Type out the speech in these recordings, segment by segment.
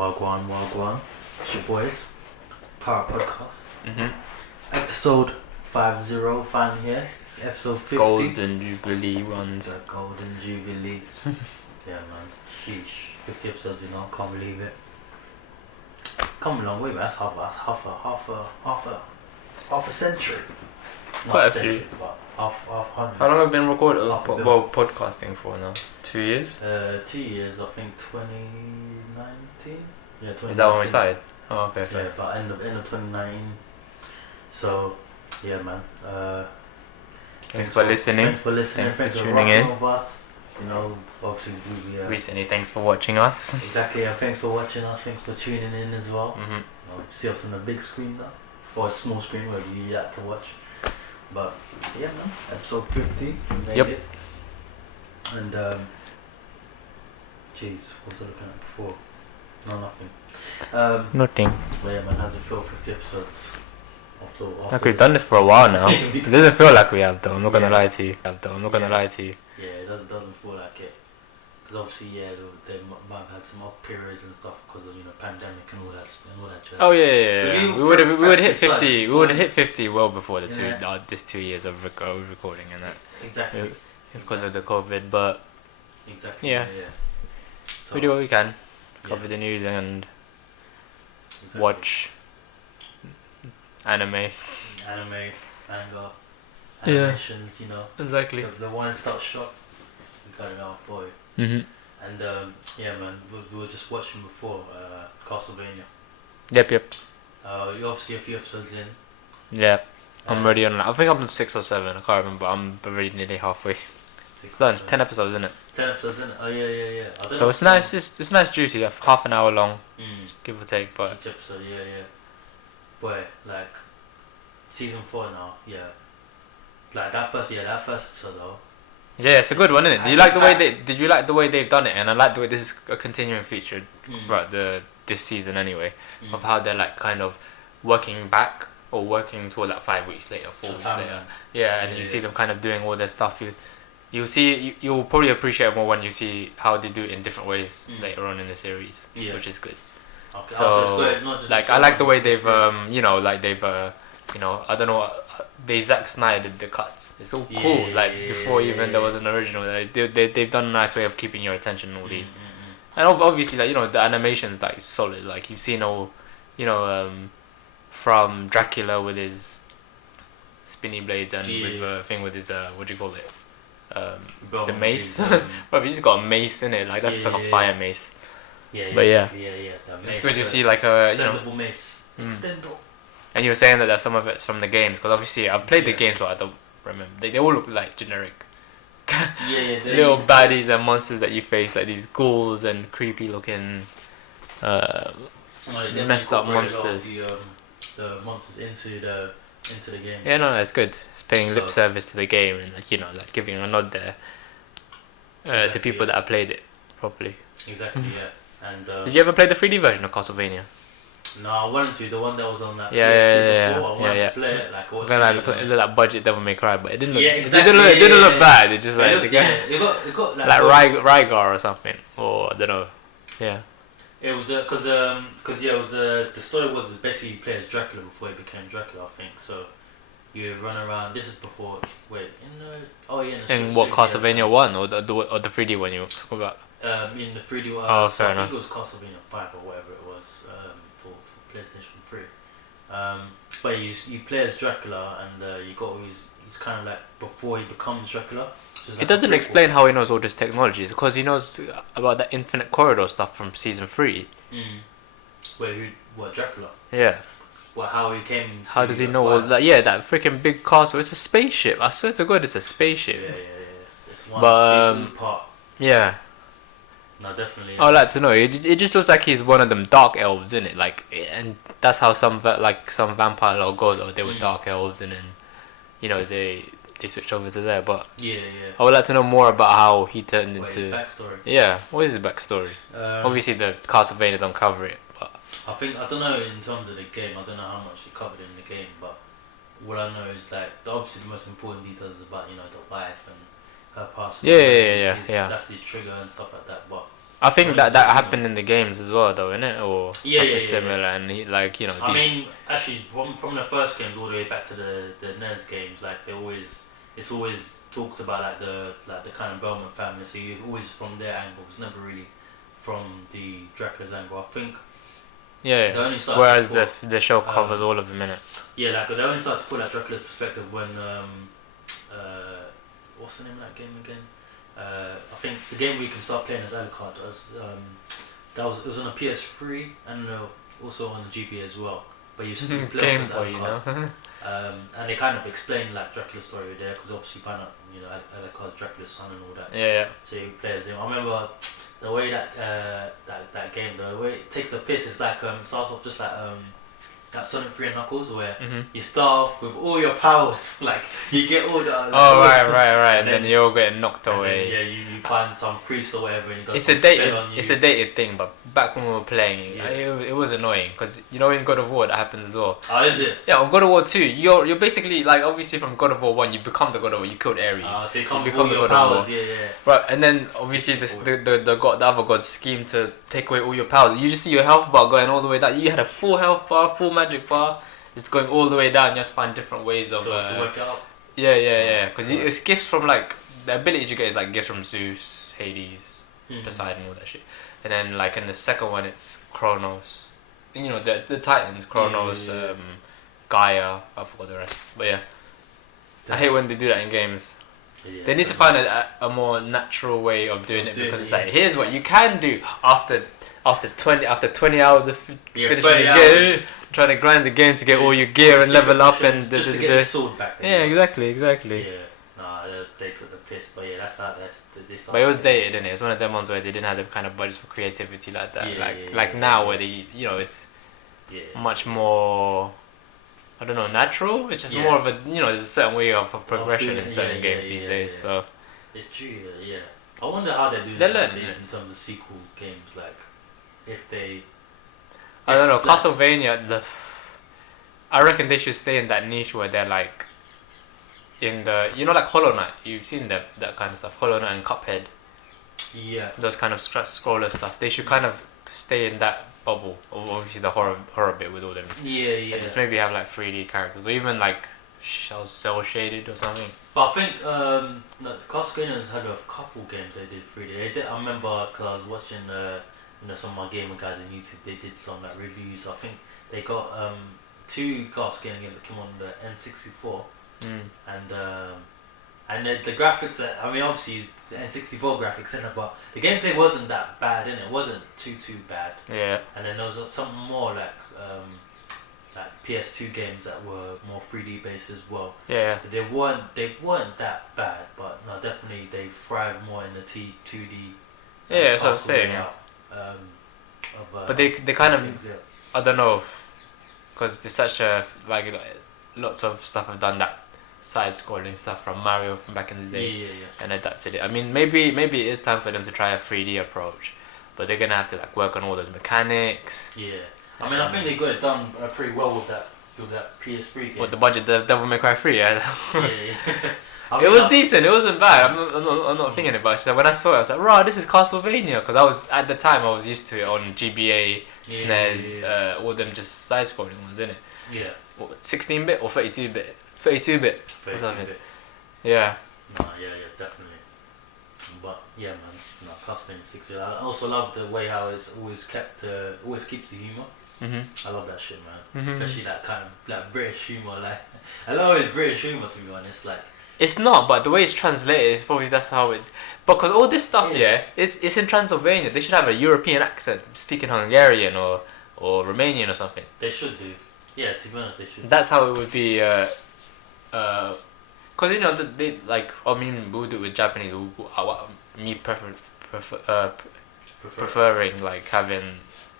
Wagwan. It's your boys. Power Podcast. Episode 50, finally here. Episode 50. Golden Jubilee ones. The Golden Jubilee. Yeah, man. Sheesh. 50 episodes, can't believe it. Come a long way, man. That's half a century. Quite a few. But half 100. How long have you been recording? Podcasting for now? 2 years? 2 years, I think 2019. Yeah, 2019. Is that when we started? Oh, okay. Yeah, but end of 2019. So, yeah, man. Thanks for listening. Thanks for tuning in. Of us. Obviously we recently. Thanks for watching us. Exactly. Yeah, thanks for watching us. Thanks for tuning in as well. See us on the big screen now, or a small screen, wherever you like to watch. But yeah, man. Episode 50. We made it. And jeez, what was I looking at before? No, nothing. Nothing. But yeah, man, how's it feel? 50 episodes. Like we've done this for a while now. It doesn't feel like we have though. I'm not gonna lie to you. Yeah, it doesn't feel like it. Because obviously, they might have had some off periods and stuff because of pandemic and all that jazz. Oh yeah. We would hit 50. We would have hit 50 well before this 2 years of recording and that. Exactly. Because of the COVID, but exactly. Yeah. So we do what we can. Cover the news and watch anime, manga, animations. Exactly. The one-stop shop. We got it out for you. And yeah, man, we were just watching before Castlevania. Yep. You're obviously a few episodes in. Yeah, I'm already on. I think I'm on 6 or 7. I can't remember. I'm already nearly halfway. It's done. It's 10 episodes, isn't it? 10 episodes, isn't it? Oh yeah. So it's nice. It's nice, juicy. Half an hour long, give or take. But each episode, yeah. Boy, like season 4 now, yeah. Like that first episode though. Yeah, it's a good one, isn't it? Did you like the way they've done it? And I like the way this is a continuing feature throughout this season anyway, of how they're like kind of working back or working toward like 5 weeks later, 4 weeks later. Yeah, and you see them kind of doing all their stuff. You'll probably appreciate it more when you see how they do it in different ways later on in the series, which is good. Okay. So like I like the way they've I don't know. They Zack Snyder did the cuts. It's all cool. Before even there was an original, they've done a nice way of keeping your attention. All these, and obviously the animation's like solid. Like you've seen all, from Dracula with his spinny blades and with a thing with his what do you call it? The mace. Well, you just got a mace in it. Like that's like a fire mace. But yeah. It's good to see like a extendable mace. Extendable. And you were saying that some of it's from the games, because obviously I've played the games, but I don't remember. They all look like generic. Little baddies and monsters that you face, like these ghouls and creepy looking, messed up monsters. The monsters into the game. Yeah, no, that's good. It's paying lip service to the game and like giving a nod there to people that have played it properly. Exactly. Yeah. And did you ever play the 3D version of Castlevania? No, I wanted to. The one that was on that. Yeah. Before. I wanted to play it. Like, look at that budget Devil May Cry, but it didn't look. Yeah, exactly. It didn't look bad. It just like it got like Rygar or something, or I don't know. Yeah. It was because it was the story was basically you play as Dracula before he became Dracula, I think. So you run around. This is before. In what Castlevania 1 or the 3D one you were talking about? In the 3D. Fair enough. I think it was Castlevania 5 or whatever it was. For PlayStation 3. But you play as Dracula and you got he's kind of like before he becomes Dracula. It doesn't explain how he knows all this technology. It's because he knows about that infinite corridor stuff from season 3. What Dracula? Yeah. How he came. How does he know all that? Yeah, that freaking big castle. It's a spaceship. I swear to God, it's a spaceship. Yeah. It's one big part. Yeah. No, definitely. I'd like to know. It just looks like he's one of them dark elves, innit? Like, and that's how some vampire logos or they were dark elves, and then, they switched over to there. But I would like to know more about how he turned into. His backstory. Yeah, what is his backstory? Obviously, the Castlevania don't cover it, but I don't know in terms of the game. I don't know how much he covered in the game, but what I know is like obviously the most important details is about the wife and her passing. Yeah. That's his trigger and stuff like that. But I think that happened in the games as well, though, innit? Or something similar, and he, like, you know. I mean, actually, from the first games all the way back to the NES games, like it's always talked about like the kind of Bellman family. So you always from their angle. It's never really from the Dracula's angle. I think. Yeah. Whereas the show covers all of them, innit? Yeah, like they only started to put that Dracula's perspective when what's the name of that game again? I think the game where you can start playing as Alucard it was on a PS3 and also on the GBA as well. But you still play Game as Boy, you know. And they kind of explain like Dracula's story there because obviously you find out Alucard's Dracula's son and all that. Yeah. So you play as him. I remember the way that game, the way it takes the piss, it's like starts off just like that Sonic 3 and Knuckles where you start off with all your powers, like you get all the right, and then you're getting knocked away. Then, you find some priest or whatever and he does it's a dated thing, but back when we were playing, it was annoying because you know in God of War that happens as well. Oh, is it? Yeah, on God of War 2, you're basically like obviously from God of War 1 you become the God of War, you killed Ares. So you become the God of War. Yeah. Right, and then obviously the other gods scheme to take away all your powers. You just see your health bar going all the way down. You had a full health bar, full magic bar. It's going all the way down. You have to find different ways of to work it out. Yeah. Because it's gifts from like the abilities you get is like gifts from Zeus, Hades, Poseidon, all that shit. And then like in the second one it's Kronos. You know the Titans, Kronos, Gaia. I forgot the rest. But yeah, I hate when they do that in games. Yeah, they need to find a more natural way of doing it because it's like here's what you can do after 20 hours of finishing the game, trying to grind the game to get all your gear and level up and just to get the sword back. Yeah, exactly. Yeah, they took the piss, but yeah, that's this. But it was dated, didn't it? It's one of them ones where they didn't have the kind of budgets for creativity like that. Like now where they, you know, it's much more. I don't know, natural. It's just more of a, you know, there's a certain way of progression in certain games these days. So it's true. Yeah. I wonder how they're doing that nowadays in terms of sequel games. Like, if they. I don't know. Castlevania. I reckon they should stay in that niche where they're like. In the, you know, like Hollow Knight. You've seen that kind of stuff. Hollow Knight and Cuphead. Yeah. Those kind of scroller stuff. They should kind of stay in that bubble of obviously the horror bit with all them. Yeah. And just maybe have like 3D characters or even like cell shaded or something. But I think Castlevania has had a couple games they did 3D. I remember because I was watching some of my gamer guys on YouTube. They did some like reviews. I think they got 2 Castlevania games that came on the N64. And the graphics, I mean obviously the N64 graphics in it, but the gameplay wasn't that bad in it. It wasn't too bad. Yeah. And then there was some more like PS2 games that were more 3D based as well. Yeah. They weren't that bad, but no, definitely they thrive more in the 2D. Yeah, that's what I'm saying. But they kind of things, I don't know, because there's such a like lots of stuff have done that side-scrolling stuff from Mario from back in the day and adapted it. I mean, maybe it is time for them to try a 3D approach, but they're gonna have to like work on all those mechanics. Yeah, I mean, I think they got it done pretty well with that PS3 game. With the budget, the Devil May Cry 3, yeah. I mean, it was decent. It wasn't bad. I'm not thinking about it. So when I saw it, I was like, "Raw, this is Castlevania." Because at the time I was used to it on GBA, SNES, all them just side-scrolling ones, innit? Yeah. 16-bit or 32-bit? 32-bit. 32-bit. Yeah. No, yeah, definitely. But yeah, man, no, Castlevania 6. I also love the way how it's always keeps the humor. I love that shit, man. Especially that kind of like British humor. Like, I love it, British humor, to be honest. Like, it's not, but the way it's translated is probably that's how it's. Because all this stuff, it's in Transylvania. They should have a European accent, speaking Hungarian or Romanian or something. They should do. Yeah, to be honest, they should. That's how it would be. Because you know they like. I mean, we'll do it with Japanese. Me preferring like having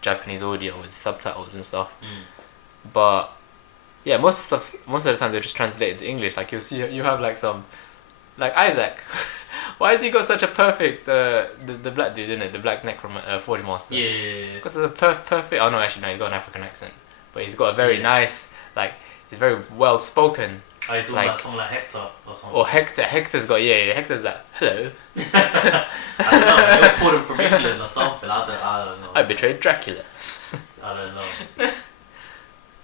Japanese audio with subtitles and stuff. But yeah, most of the time they just translate into English. Like you have like some, like Isaac. Why has he got such a perfect the black dude, isn't it? The black Forge Master. Yeah. Because it's a perfect. Oh no, actually no, he's got an African accent, but he's got a very nice, like he's very well spoken Are you talking Like- about someone like Hector or something? Or Hector's got Hector's like, hello, I don't know. They pulled him from England or something. I don't know. I betrayed Dracula. I don't know.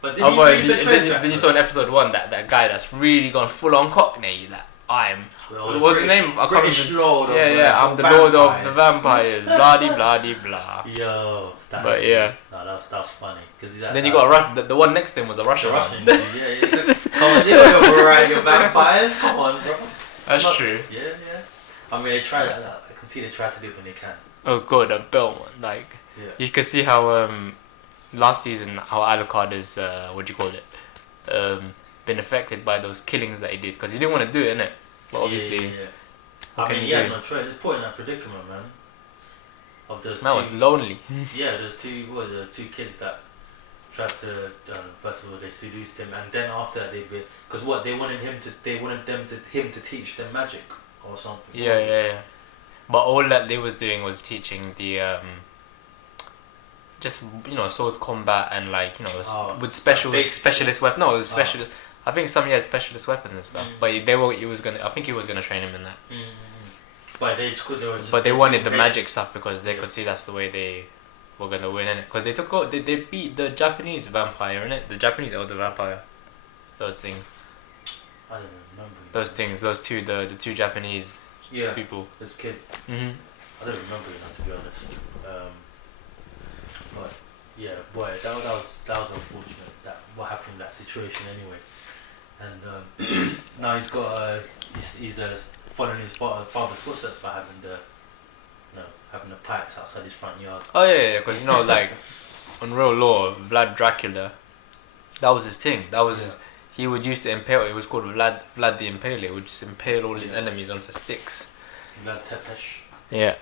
But did Otherwise, he really betray then you Dracula? saw in episode 1 that guy that's really gone full on Cockney. That Well, what's his name? I can't British remember. Lord. I'm the Lord of the Vampires. Blah de blah de blah. Yo. But yeah. No, that's funny. Then you got the one next to him was a Russian one. Russian. Yeah. Come on, you know your variety of vampires. Come on, bro. That's true. Yeah. I mean, they try that. I can see they try to do it when they can. Oh god, a Belmont. Like you can see how last season how Alucard is what do you call it? Been affected by those killings that he did because he didn't want to do it, innit? But obviously, I mean, yeah, no choice. It's put in that predicament, man. Of those man was lonely. Yeah, there's two kids that tried to first of all they seduced him, and then after that because they wanted him to teach them magic or something. Yeah. But all that they was doing was teaching the just sword combat and like with specialist weapons. No, it was special. I think some specialist weapons and stuff. But I think he was gonna train him in that. But they wanted the magic stuff because they could see that's the way they were gonna win, innit? Because they beat the Japanese vampire, innit? The Japanese or the vampire. Those things. I don't remember. Those two, the two Japanese people. Those kids. Mhm. I don't remember that, to be honest. But yeah, boy, that was unfortunate. That what happened in that situation anyway. And now he's got he's following his father's footsteps by having the pikes outside his front yard. Oh yeah, because like on real law, Vlad Dracula, that was his thing. That was he would used to impale. It was called Vlad the Impaler. He would just impale all his enemies onto sticks. Vlad Tepes. Yeah.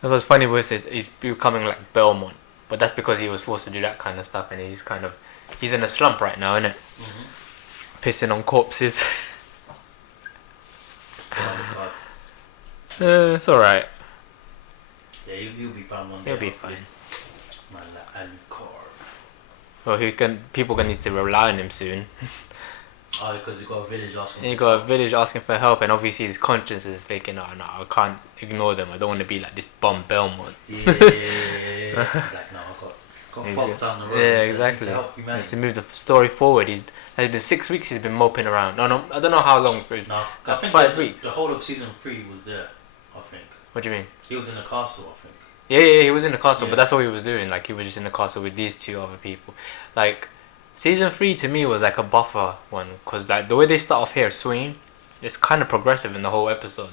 That's what's funny. Where it says he's becoming like Belmont, but that's because he was forced to do that kind of stuff, and he's in a slump right now, isn't it? Pissing on corpses. It's alright. Yeah, he'll be fine one day. He'll be fine. Man, that Alucard. Well, people gonna need to rely on him soon. Oh, because he got a village asking. He got a village asking for help, and obviously his conscience is thinking, no, I can't ignore them. I don't want to be like this bum Belmont. Yeah. Like, no, I got folks down the road. Yeah, exactly. To help humanity. To move the story forward, has been 6 weeks. He's been moping around. No, I don't know how long for. No, like I think 5 weeks. The whole of season 3 was there. I think. What do you mean? He was in the castle. I think. Yeah, he was in the castle, but that's all he was doing. Like he was just in the castle with these two other people. Like season 3 to me was like a buffer one, cause like the way they start off here swinging, it's kind of progressive in the whole episode.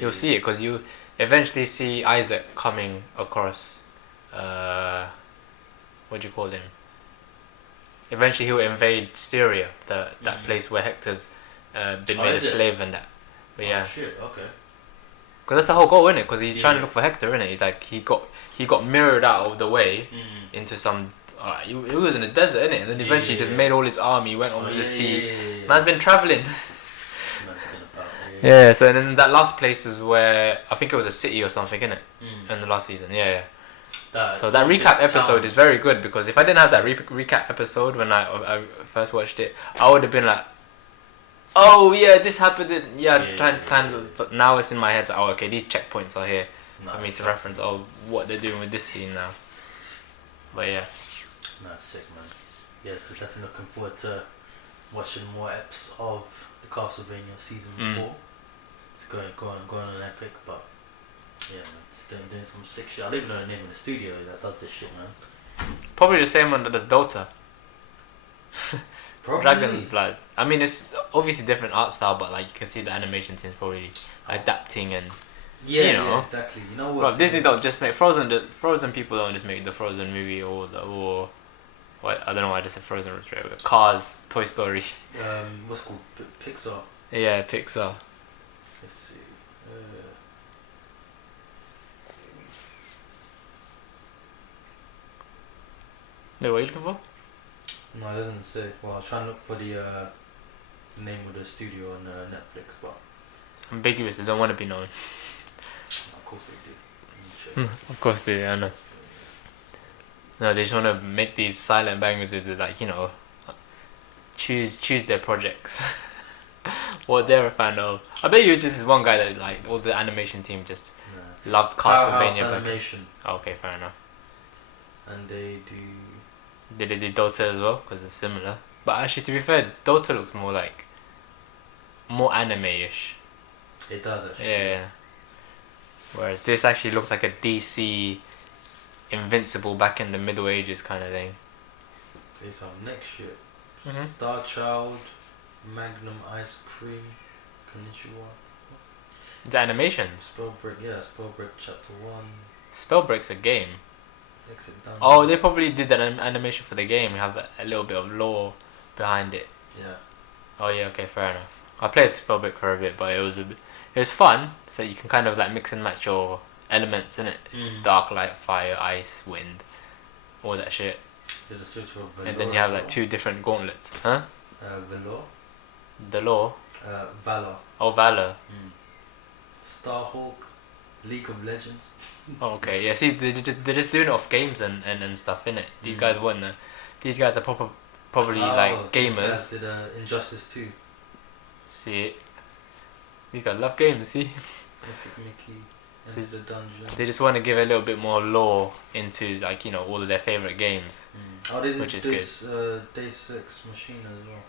You'll see it, cause you eventually see Isaac coming across. What do you call him? Eventually he'll invade Styria, that place where Hector's been made a slave and that. But yeah. Oh shit! Okay. Cause that's the whole goal, innit? Cause he's trying to look for Hector, innit? He's like he got mirrored out of the way into some. He was in the desert, innit? And then eventually he just made all his army, went over the sea. Man's been traveling. Yeah. So then that last place is where I think it was a city or something, innit? In the last season, yeah. So that recap episode is very good because if I didn't have that recap episode when I first watched it, I would have been like, oh yeah, this happened. Now it's in my head. So, oh okay, these checkpoints are here for me to reference. Oh, what they're doing with this scene now. But yeah. That's sick, man. Yeah, so definitely looking forward to watching more eps of the Castlevania season 4. It's going on epic, but yeah, man, just doing some sick shit. I don't even know the name of the studio that does this shit, man. Probably the same one that does Dota. Probably. Dragon's Blood. I mean, it's obviously different art style, but like you can see the animation team's probably adapting and yeah, exactly. You know what? Bro, Disney don't just make Frozen. The Frozen people don't just make the Frozen movie or what? I don't know why I just said Frozen. Cars, Toy Story. What's it called? Pixar. Yeah, Pixar. Let's see. No, what are you looking for? No, it doesn't say. Well, I was trying to look for the name of the studio on Netflix, but it's ambiguous. They don't want to be known. Of course they do. Of course they do. I know. No, they just want to make these silent bangers with like choose their projects. What they're a fan of. I bet you it's just this one guy that like all the animation team just loved PowerHouse Castlevania. Animation. Okay, fair enough. And they do. Did they do Dota as well? Because it's similar. But actually, to be fair, Dota looks more anime-ish. It does actually. Yeah. Whereas this actually looks like a DC Invincible back in the Middle Ages kind of thing. There's some next shit. Mhm. Star Child, Magnum Ice Cream, Konnichiwa. The animations. Spellbreak, yeah, Spellbreak Chapter 1. Spellbreak's a game. Exit Dungeon. Oh, they probably did an animation for the game. We have a little bit of lore behind it. Yeah. Oh yeah, okay, fair enough. I played Spellbreak for a bit, but it was fun. So you can kind of like mix and match your elements in it. Dark, light, fire, ice, wind, all that shit. Did a switch for Valor. And then you have like 2 different gauntlets, huh? Valor. The lore. Valor. Oh, Valor. Starhawk, League of Legends. Oh, okay. Yeah. See, they're just doing it off games and stuff in it. These guys won. These guys are probably like gamers. These guys did Injustice 2. See it. These guys love games. See. Epic Mickey. Into the Dungeon. They just want to give a little bit more lore into like all of their favorite games. Oh, they did which is this Deus Ex Machina as well.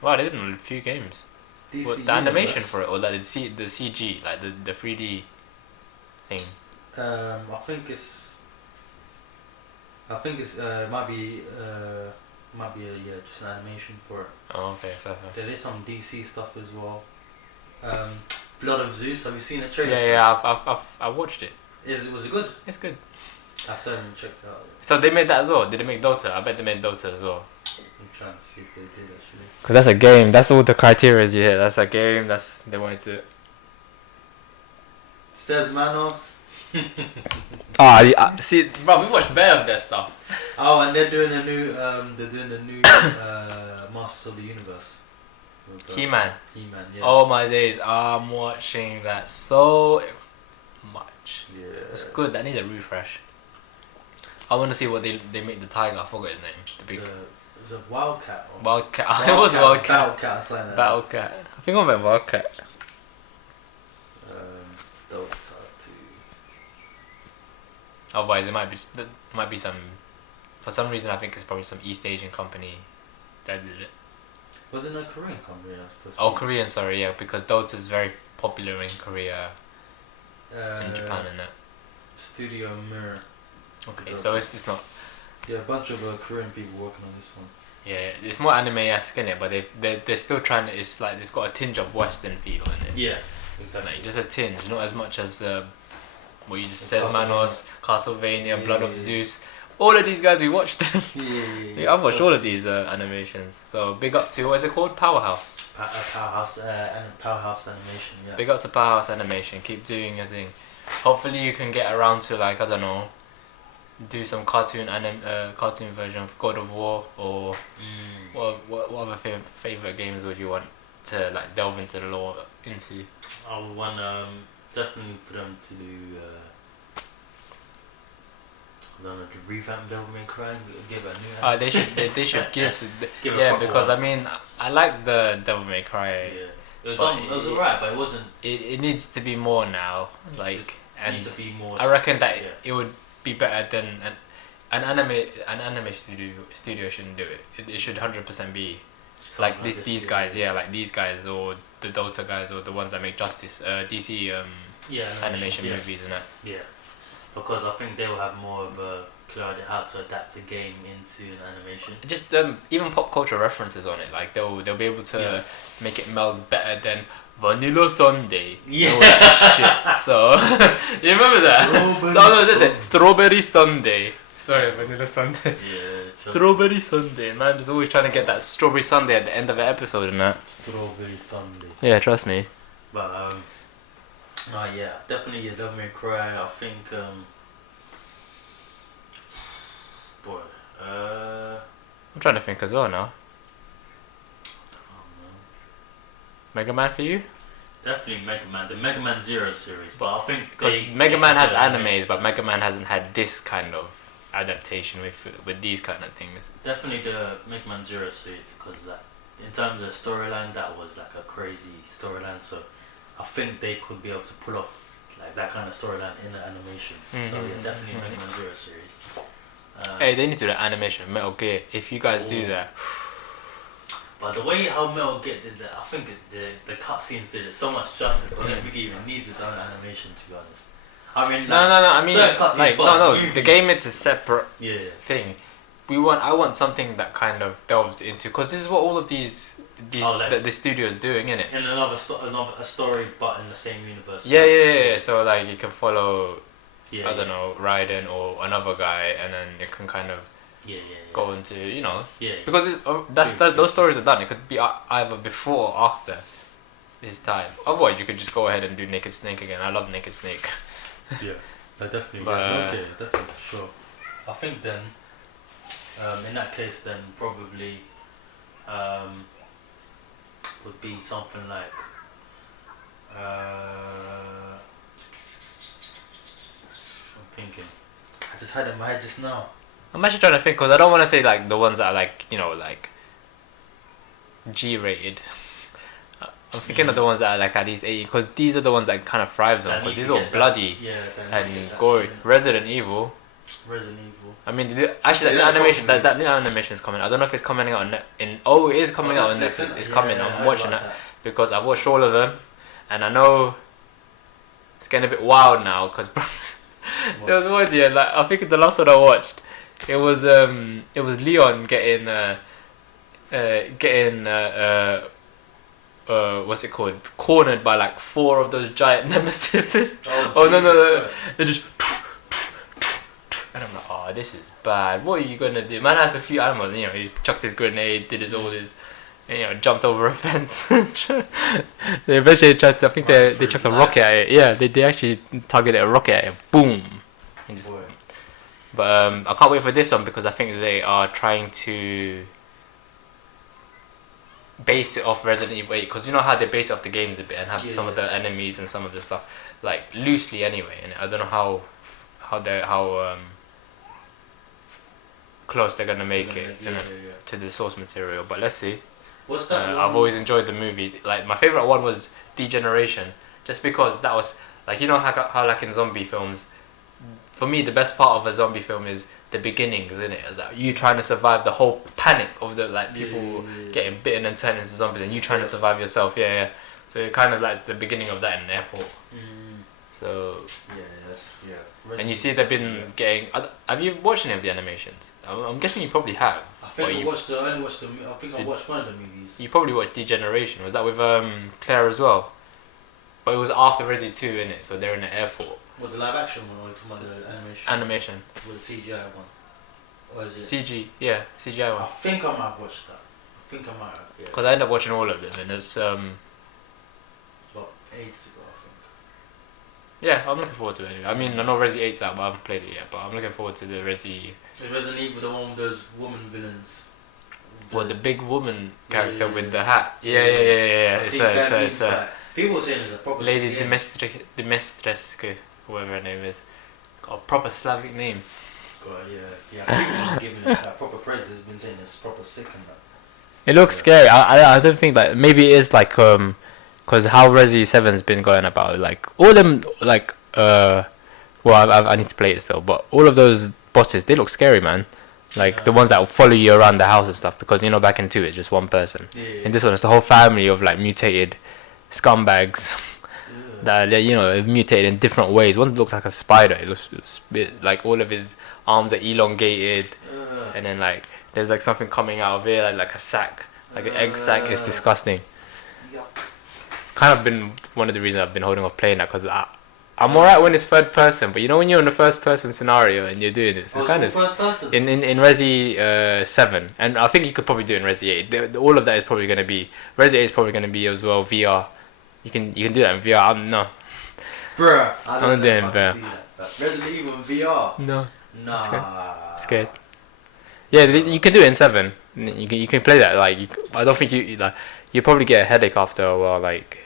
Wow, they did a few games. What, the animation for it, or like the CG, like the 3D thing. I think it's it might be just an animation for it. Oh, okay, fair. There is some DC stuff as well. Blood of Zeus. Have you seen the trailer? Yeah, I've watched it. Was it good? It's good. I certainly checked it out. So they made that as well. Did they make Dota? I bet they made Dota as well. I'm trying to see if they did actually. Cause that's a game. That's all the criteria you hit. That's a game. They wanted to. Says Manos. See, bro, we watched bare of their stuff. Oh, and they're doing a new Masters of the Universe. He-Man. He-Man, yeah. Oh my days, I'm watching that so much. Yeah. It's good. That needs a refresh. I want to see what they make the tiger. I forgot his name. The big was it Wildcat? Wildcat. It was Wildcat. Battlecat, like that. Battlecat. I think I meant Wildcat. Dota 2. Otherwise, it might be some. For some reason, I think it's probably some East Asian company that did it. Wasn't it a Korean company? Korean. Sorry, yeah, because Dota is very popular in Korea, in Japan, and that. Studio Mirror. Okay, so it's not. Yeah, a bunch of Korean people working on this one. Yeah, it's more anime-esque in it, but they're still trying to. It's like it's got a tinge of Western feel in it. Yeah, exactly. Like, just a tinge, not as much as what you just says, Manos, Castlevania, Blood of Zeus. All of these guys we watched. Yeah. I've watched all of these animations. So big up to, what is it called? PowerHouse. PowerHouse Animation. Yeah. Big up to PowerHouse Animation. Keep doing your thing. Hopefully you can get around to, like, I don't know, do some cartoon version of God of War, or what other favorite games would you want to like delve into the lore into? I would want definitely for them to do. I don't know, to revamp Devil May Cry, give it a new. They should give give yeah, because one. I mean I like the Devil May Cry. Yeah. It was alright, but it wasn't. It needs to be more now, like, it needs to be more. I reckon that it would be better than an anime studio shouldn't do it. It should 100% be like these guys, like these guys, or the Dota guys, or the ones that make Justice DC animation movies and that. Yeah, because I think they will have more of a clarity how to adapt a game into an animation. Just even pop culture references on it, like they'll be able to make it meld better than Vanilla Sundae. Yeah. All that shit. So you remember that? That's it. Strawberry Sundae. Sorry, Vanilla Sundae. Yeah. Strawberry Sundae. Man, just always trying to get that strawberry sundae at the end of the episode and that. Strawberry Sundae. Yeah, trust me. But yeah, definitely Devil May Cry. I think I'm trying to think as well now. Mega Man for you? Definitely Mega Man. The Mega Man Zero series, but I think because Mega Man has animes, but Mega Man hasn't had this kind of adaptation with these kind of things. Definitely the Mega Man Zero series, because that in terms of storyline, that was like a crazy storyline. So I think they could be able to pull off like that kind of storyline in the animation. So yeah, definitely making a Zero series. Hey, they need to do the animation Metal Gear. If you guys do that. But the way how Metal Gear did that, I think the cutscenes did it so much justice. I don't think it even needs its own animation, to be honest. I mean, like, no. I mean, like, no. movies. The game is a separate thing. I want something that kind of delves into, because this is what all of these the studios doing, innit? In another story, but in the same universe. Yeah. So like you can follow, I don't know, Raiden or another guy, and then it can kind of go into, you know, because those stories are done. It could be either before or after his time. Otherwise, you could just go ahead and do Naked Snake again. I love Naked Snake. Yeah, definitely. Definitely, sure. I think then, in that case, then probably would be something like I'm thinking. I just had it in my head just now. I'm actually trying to think, because I don't want to say like the ones that are like, you know, like G-rated. I'm thinking of the ones that are like at least 18, because these are the ones that kind of thrives on, because these are all bloody and gory. Resident Evil. I mean, actually, that new animation is coming. I don't know if it's coming out on it is coming out on Netflix. It's coming. I'm watching that because I've watched all of them, and I know it's getting a bit wild now. Because there was one year, like I think the last one I watched, it was Leon getting what's it called? Cornered by like 4 of those giant nemesis. Oh no! They just. And I'm like, oh, this is bad. What are you gonna do? Man had a few animals, you know, he chucked his grenade, did all his, you know, jumped over a fence. They eventually tried to, I think they chucked a rocket at it. Yeah, they actually targeted a rocket at it. Boom. But I can't wait for this one, because I think they are trying to base it off Resident Evil 8, because you know how they base it off the games a bit and have some of the enemies and some of the stuff, like loosely anyway. And I don't know how close they're gonna make it to the source material, but let's see. What's that? I've always enjoyed the movies. Like my favorite one was Degeneration, just because that was like, you know how like in zombie films, for me the best part of a zombie film is the beginnings, isn't it? It's like you trying to survive the whole panic of the like people getting bitten and turning into zombies, and you trying to survive yourself. So it kind of like the beginning of that in the airport. So and you see they've been getting. Have you watched any of the animations? I'm guessing you probably have. I think I watched one of the movies. You probably watched Degeneration. Was that with Claire as well? But it was after Resi 2, innit? So they're in the airport. What, the live action one, or talking about the animation? Animation. Or the CGI one? Or is it? CGI one. I think I might have watched that. Because I ended up watching all of them, and it's about 8 ago, I think. Yeah, I'm looking forward to it anyway. I mean, I know Resi 8's out, but I haven't played it yet. But I'm looking forward to the Resi. Is Resident Evil the one with those woman villains? The big woman character with the hat. Yeah. It's a people saying it's a proper Lady Dimitrescu, whatever her name is. Got a proper Slavic name. People are giving it proper praise. Has been saying it's proper sick and that. It looks scary. I don't think that, maybe it is like because how Resi 7's been going about, like all them like well I need to play it still, but all of those bosses, they look scary, man. Like the ones that will follow you around the house and stuff, because you know back in 2 it's just one person. In this one it's the whole family of like mutated scumbags that, you know, mutated in different ways. One looks like a spider. It looks like all of his arms are elongated, and then like there's like something coming out of it like a sack, like an egg sack. It's disgusting. It's kind of been one of the reasons I've been holding off playing that, because I'm alright when it's third person, but you know when you're in the first person scenario and you're doing this, it's kind of first person in Resi 7, and I think you could probably do it in Resi 8. All of that is probably going to be Resi 8 is probably going to be as well VR. You can do that in VR. No. Bruh, I'm doing VR. Resident Evil in VR. No. Nah. Scared. Yeah, you can do it in 7. You can play that. Like I don't think you probably get a headache after a while. Like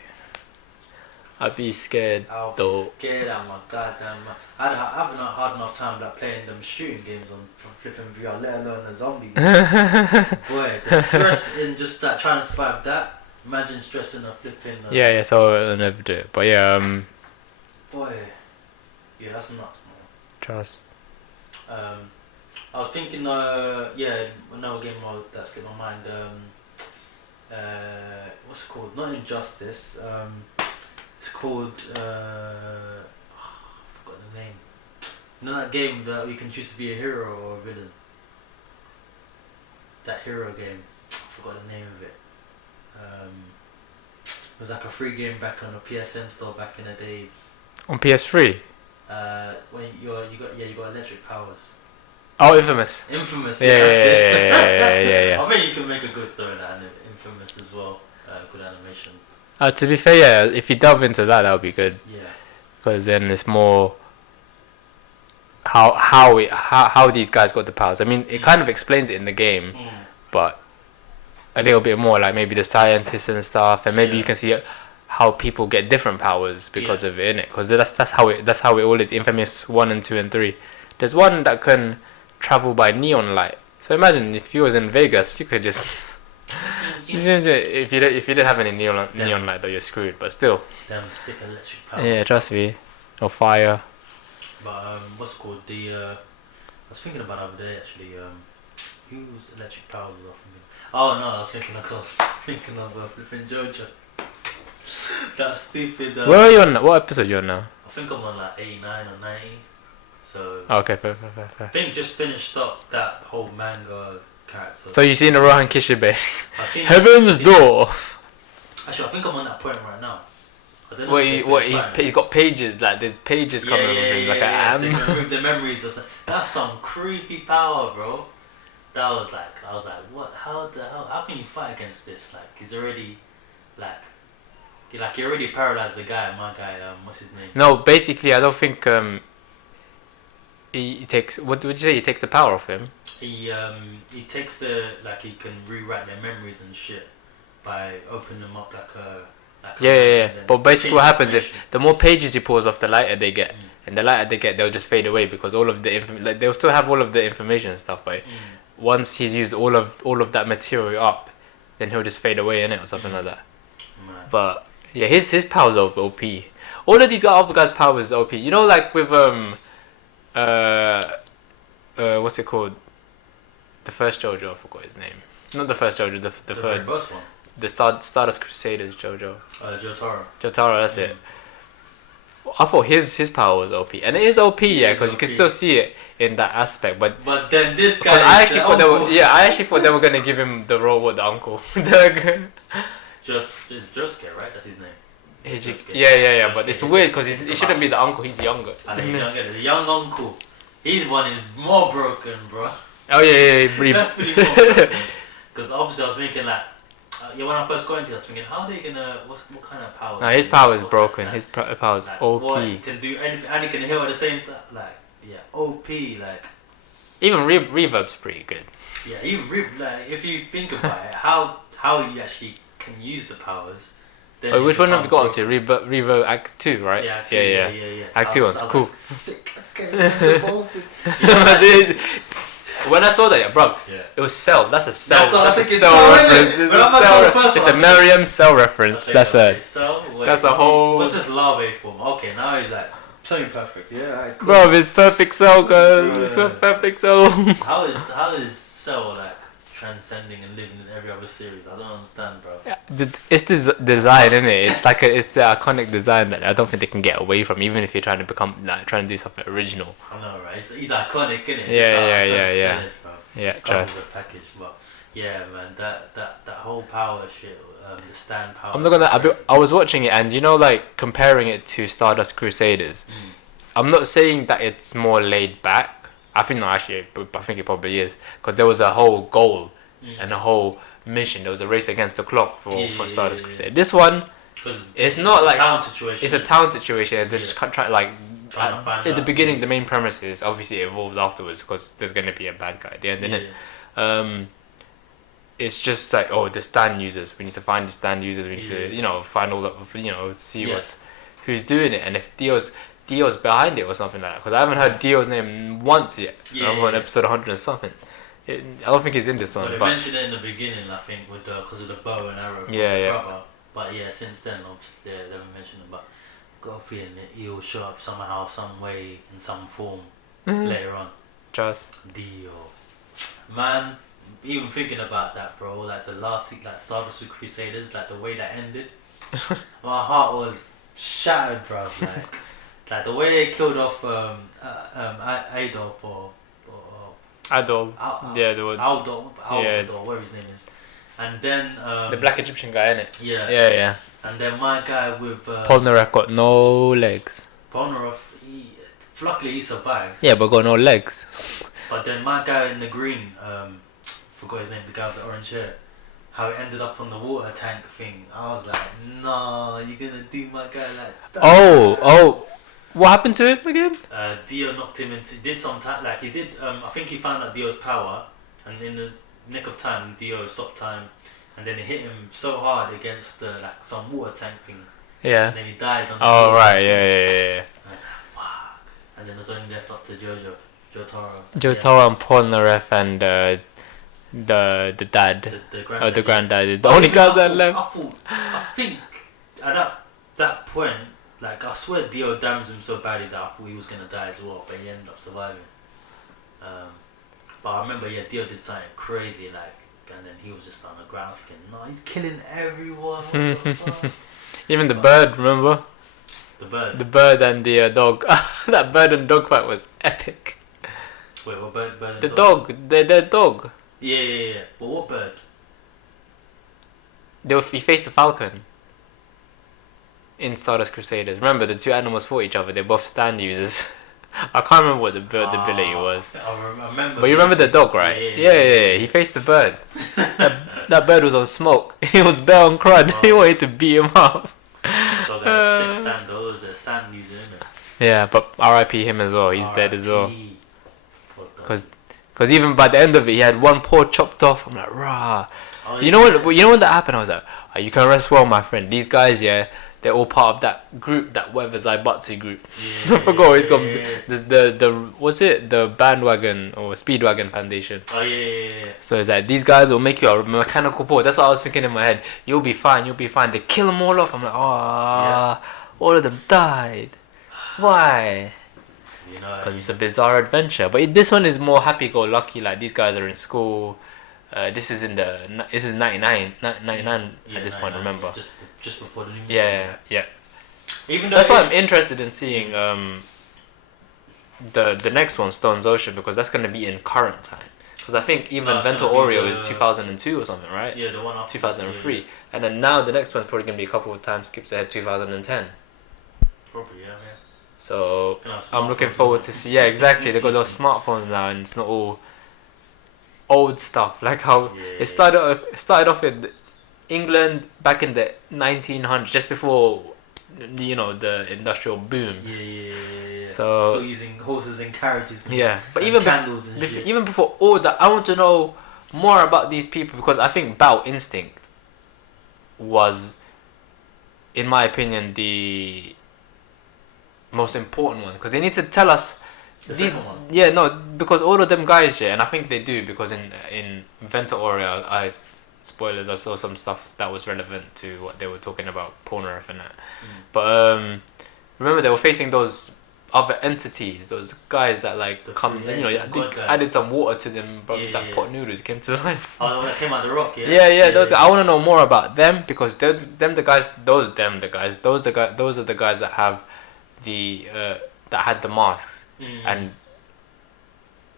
I'd be scared I'll though. be scared out my goddamn mind. I haven't had hard enough time like playing them shooting games on flipping VR, let alone a zombie game. Boy, the stress in just that trying to survive that. Imagine stressing a flipping. Yeah, so I'll never do it. But yeah, boy, yeah, that's nuts, man. trust. I was thinking, yeah, another game that slipped my mind. What's it called? Not Injustice. It's called. I forgot the name. You know that game that you can choose to be a hero or a villain. That hero game. I forgot the name of it. It was like a free game back on the PSN store back in the days. On PS3. When you got electric powers. Oh, Infamous. Infamous. Yeah. I think you can make a good story out of Infamous as well. Good animation. To be fair, yeah, if you delve into that, that would be good. Yeah. Because then it's more how these guys got the powers. I mean, it kind of explains it in the game, but a little bit more like maybe the scientists and stuff, and maybe you can see how people get different powers because of it, innit? Because that's how it all is. Infamous 1 and 2 and 3. There's one that can travel by neon light. So imagine if you was in Vegas, you could just if you didn't have any neon light, though, you're screwed. But still. Them sick electric powers. Yeah, trust me. Or fire. But what's it called I was thinking about the other day actually. Whose electric powers was I thinking? Oh no, I was thinking of flipping JoJo. That stupid. Where are you on? What episode are you on now? I think I'm on like 89 or 90. So. Okay, fair. I think just finished up that whole manga character. So you seen the Rohan Kishibe? I've Heaven's Door. Actually, I think I'm on that point right now. He's got pages, like there's pages coming with him, like so you can remove the memories or something. That's some creepy power, bro. I was like, what? How the hell? How can you fight against this? Like, he's already, he already paralyzed the guy. My guy, what's his name? No, basically, I don't think he takes. What would you say? He takes the power off him. He takes he can rewrite their memories and shit by opening them up like a. Yeah. But basically, what happens if the more pages he pulls off, the lighter they get, and the lighter they get, they'll just fade away because all of the they'll still have all of the information and stuff, but once he's used all of that material up, then he'll just fade away in it or something like that. But yeah, his powers are OP. All of these other guys' powers are OP. You know, like with what's it called? The first JoJo, I forgot his name. Not the first JoJo, the third. First one. The Stardust Crusaders JoJo. Jotaro, that's it. I thought his power was OP, and it is OP, yeah, because you can still see it in that aspect. But then this guy. I actually thought they were gonna give him the role with the uncle. Josuke, right? That's his name. Yeah. But it's weird because he shouldn't be the uncle. He's younger. The young uncle. His one is more broken, bro. Oh yeah. Definitely more broken. Because obviously I was thinking like. When I first got into it, I was thinking, how are they gonna? What kind of power? No, his power is broken. His power is OP. What, he can do anything, and he can heal at the same time. OP. Even Reverb's pretty good. Yeah, even if you think about it, how he actually can use the powers. Then which one have you got onto? Reverb Act 2, right? Yeah. Act 2 one's cool. Like, sick. When I saw that, bro, it was Cell. That's a Cell. That's a Cell reference. It's a Merriam Cell reference. That's a whole. What's this larvae form? Okay, now he's like something perfect. Yeah, right, cool. Bro, it's perfect Cell, guys. Perfect Cell. How is Cell like transcending and living in every other series? I don't understand, bro. Yeah, it's the design, isn't it? It's like it's the iconic design that I don't think they can get away from, even if you're trying to do something original. I know, right? He's iconic, isn't it? Yeah. Yeah, trust. Package, but yeah, man, that whole power shit, the stand power. I'm not gonna. I was watching it, and like comparing it to Stardust Crusaders. I'm not saying that it's more laid back. I think not actually, but I think it probably is, because there was a whole goal and a whole mission. There was a race against the clock for Stardust Crusaders. This one, it's not like town situation. It's a town situation, and they're just trying at the beginning. The main premise is obviously it evolves afterwards because there's gonna be a bad guy at the end, innit? It's just like the stand users. We need to find the stand users. We need to find all that. See who's doing it and if Dio's behind it or something like that. Because I haven't heard Dio's name once yet. Yeah, I'm on episode 100 or something. I don't think he's in this one. But they but mentioned it in the beginning, I think, with because of the bow and arrow. Brother. But yeah, since then, obviously, they haven't mentioned it. But got a feeling that he'll show up somehow, some way, in some form later on. Just Dio. Man, even thinking about that, bro, like the last, like Stardust with Crusaders, like the way that ended, my heart was shattered, bro. Like the way they killed off Adolf or Adolf. Aldor, whatever his name is. And then the black Egyptian guy, innit? Yeah. And then my guy with Polnareff got no legs. Polnareff, luckily he survives. Yeah, but got no legs. But then my guy in the green, forgot his name, the guy with the orange hair, how it ended up on the water tank thing. I was like, nah, you're gonna do my guy like that. Oh, what happened to him again? Dio knocked him into, did some time, like he did, I think he found out Dio's power, and in the nick of time, Dio stopped time, and then it hit him so hard against like some water tank thing. Yeah. And then he died on the Oh, water right, tank. yeah. I was like, fuck. And then there's only left up to Jotaro. Jotaro and Polnareff and the dad. The granddad. The only guys that left. I think at that point, like I swear Dio damaged him so badly that I thought he was gonna die as well, but he ended up surviving. But I remember, Dio did something crazy, like, and then he was just on the ground thinking, no, he's killing everyone. What the fuck? Even the bird, remember? The bird. The bird and the dog. That bird and dog fight was epic. Wait, what bird? Bird and the dog. The dog. Yeah. But what bird? He faced the falcon. In Stardust Crusaders. Remember, the two animals fought each other. They're both stand users. I can't remember what the bird's ability was. I remember. But you remember the dog, right? Yeah. He faced the bird. that bird was on smoke. He was bare on crud. He wanted to beat him up. Dog had 6 stand, though. It was a stand user, innit? Yeah, but R.I.P. him as well. He's dead as well. Because even by the end of it, he had one paw chopped off. I'm like, rah. You know when that happened? I was like, oh, you can rest well, my friend. These guys, they're all part of that group, that whatever Zaibatsu group. I forgot he's got the what's it? The bandwagon or speedwagon foundation. Oh yeah. So it's like these guys will make you a mechanical paw. That's what I was thinking in my head. You'll be fine. They kill them all off. I'm like, all of them died. Why? Because it's a bizarre adventure. But this one is more happy-go-lucky. Like these guys are in school. This is 99 at this point. Remember? Just before the new movie. Yeah. Even though that's why I'm interested in seeing the next one, Stone's Ocean, because that's going to be in current time. Because I think even Vento Oreo is 2002 or something, right? Yeah, the one after 2003. Yeah. And then now the next one's probably going to be a couple of time skips ahead, 2010. Probably, yeah. So I'm looking forward to see. Yeah, exactly. They got those smartphones now, and it's not all old stuff. Like how it started off in England back in the 1900s, just before the industrial boom. Yeah. So still using horses and carriages. But even candles even before all that, I want to know more about these people, because I think Battle Instinct was, in my opinion, the most important one, because they need to tell us the second one. Because all of them guys, and I think they do, because in Vento Oreo, spoilers, I saw some stuff that was relevant to what they were talking about, Polnareff and that. But remember, they were facing those other entities, those guys that added some water to them, that pot noodles came to life. Oh, that came out the rock, I want to know more about them, because those are the guys that have that had the masks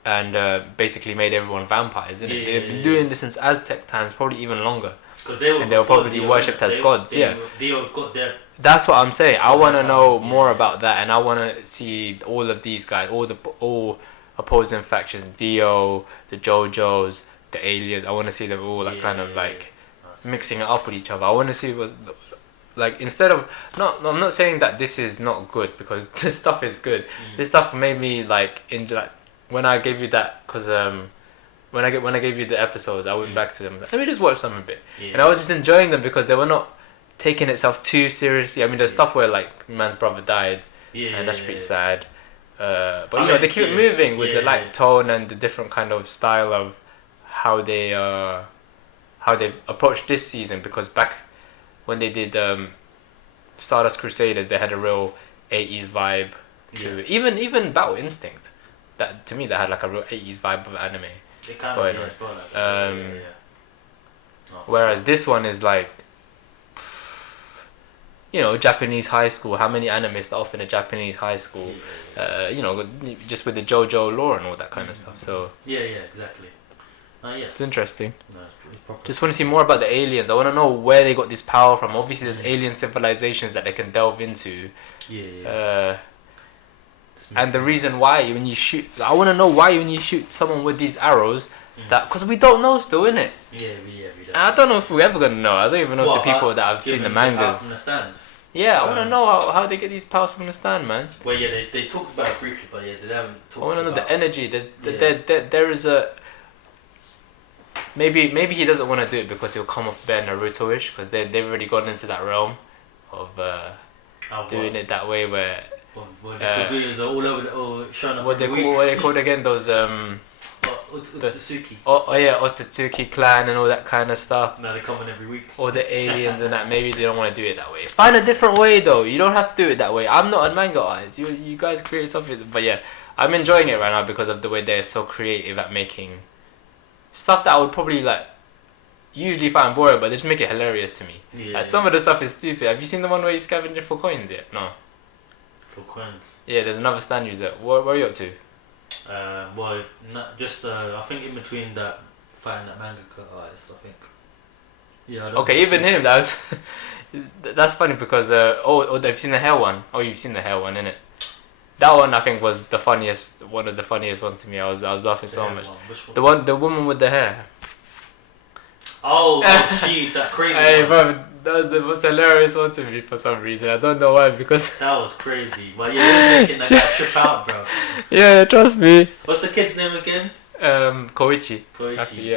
and basically made everyone vampires, isn't it? They've been doing this since Aztec times, probably even longer. They were probably worshipped as gods. Dio got their. That's what I'm saying. I want to know more about that, and I want to see all of these guys, all opposing factions, Dio, the JoJos, the aliens. I want to see them all mixing it up with each other. I want to see instead of I'm not saying that this is not good, because this stuff is good. This stuff made me when I gave you that, because when I gave you the episodes, I went back to them. Let me just watch some of it, and I was just enjoying them because they were not taking itself too seriously. I mean, there's stuff where like man's brother died, and that's pretty sad. But you know, they keep moving with the light tone and the different kind of style of how they've approached this season, because back when they did Stardust Crusaders, they had a real 80s vibe to it. Even Battle Instinct, that to me that had like a real 80s vibe of anime. It kind of does, whereas this one is like, you know, Japanese high school. How many animes start off in a Japanese high school? You know, just with the JoJo lore and all that kind of stuff. So exactly. It's interesting. No, it's just want to see more about the aliens. I want to know where they got this power from. Obviously, there's alien civilizations that they can delve into. And the reason why when you shoot, I want to know why when you shoot someone with these arrows, that because we don't know still, innit? We don't. I don't know if we're ever gonna know. I don't even know if the people that have seen the mangas. I want to know how they get these powers from the stand, man. Well, they talked about it briefly, but they haven't talked about. I want to know the energy. There is a. Maybe he doesn't want to do it because he'll come off bare Naruto-ish, because they've already gone into that realm of doing it that way where. The Kaguya's are all over showing up. What they called again? Those Otsutsuki. Otsutsuki clan and all that kind of stuff. No, they come in every week. Or the aliens and that. Maybe they don't want to do it that way. Find a different way though. You don't have to do it that way. I'm not a manga artist. You guys create something. But yeah, I'm enjoying it right now because of the way they're so creative at making stuff that I would probably like usually find boring, but they just make it hilarious to me. Some of the stuff is stupid. Have you seen the one where you scavenging for coins yet? No. For coins. Yeah, there's another stand user. What are you up to? Just I think in between that fighting that manga artist, I think. Okay, even him. That's funny because they've seen the hair one. Oh, you've seen the hair one, innit? That one I think was one of the funniest ones to me. I was laughing so much. The woman with the hair. That crazy hey, one. Bro, that was the most hilarious one to me for some reason. I don't know why, because that was crazy. But you're making that guy trip out, bro. Yeah, trust me. What's the kid's name again? Koichi.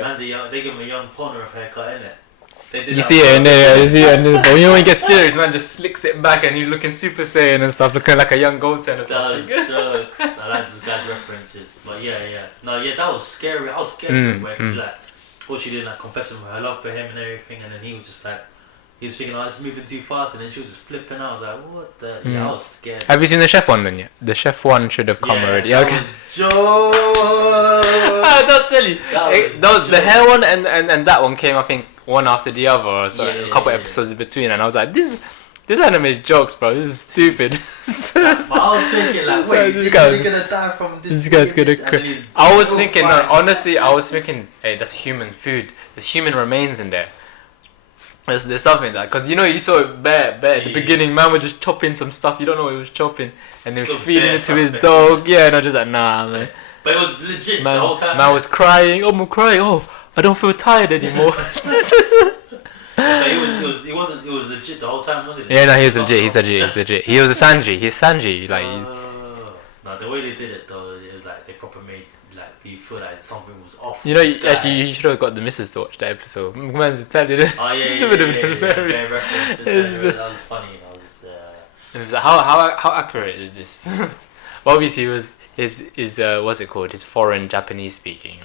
Man's they give him a young Pornhub haircut, innit? You see it in there, but you know when he gets serious, man just slicks it back and he's looking Super Saiyan and stuff, looking like a young Goten or something. Jokes. I like this guy's references. But that was scary. I was scared where he's like, she did like confessing her love for him and everything, and then he was just like, he was thinking, it's moving too fast, and then she was just flipping out. I was like, what the? I was scared. Have you seen the chef one then yet? The chef one should have come already. Okay. Don't tell you. The hair one and that one came, I think, one after the other, or so a couple episodes in between, and I was like, this anime is jokes, bro. This is stupid. But I was thinking like, wait, is he gonna die from this? This guy's gonna. I was thinking, honestly, I was thinking, hey, that's human food. There's human remains in there. There's something like, because you know, you saw it bare at the beginning. Man was just chopping some stuff. You don't know what he was chopping, and then feeding it to his dog. Yeah, and I was just like, nah, man. But it was legit the whole time. Man was crying. Oh, I'm crying. Oh, I don't feel tired anymore. But it was legit the whole time, wasn't it? Yeah, no, he's legit. He was a Sanji. He's Sanji. Like. No, the way they did it though, it was like they proper made like you feel like something was off. You know, you should have got the missus to watch the episode. Man's telling you. Oh yeah. That was funny. It was like, how accurate is this? Well, obviously, his what's it called? His foreign Japanese speaking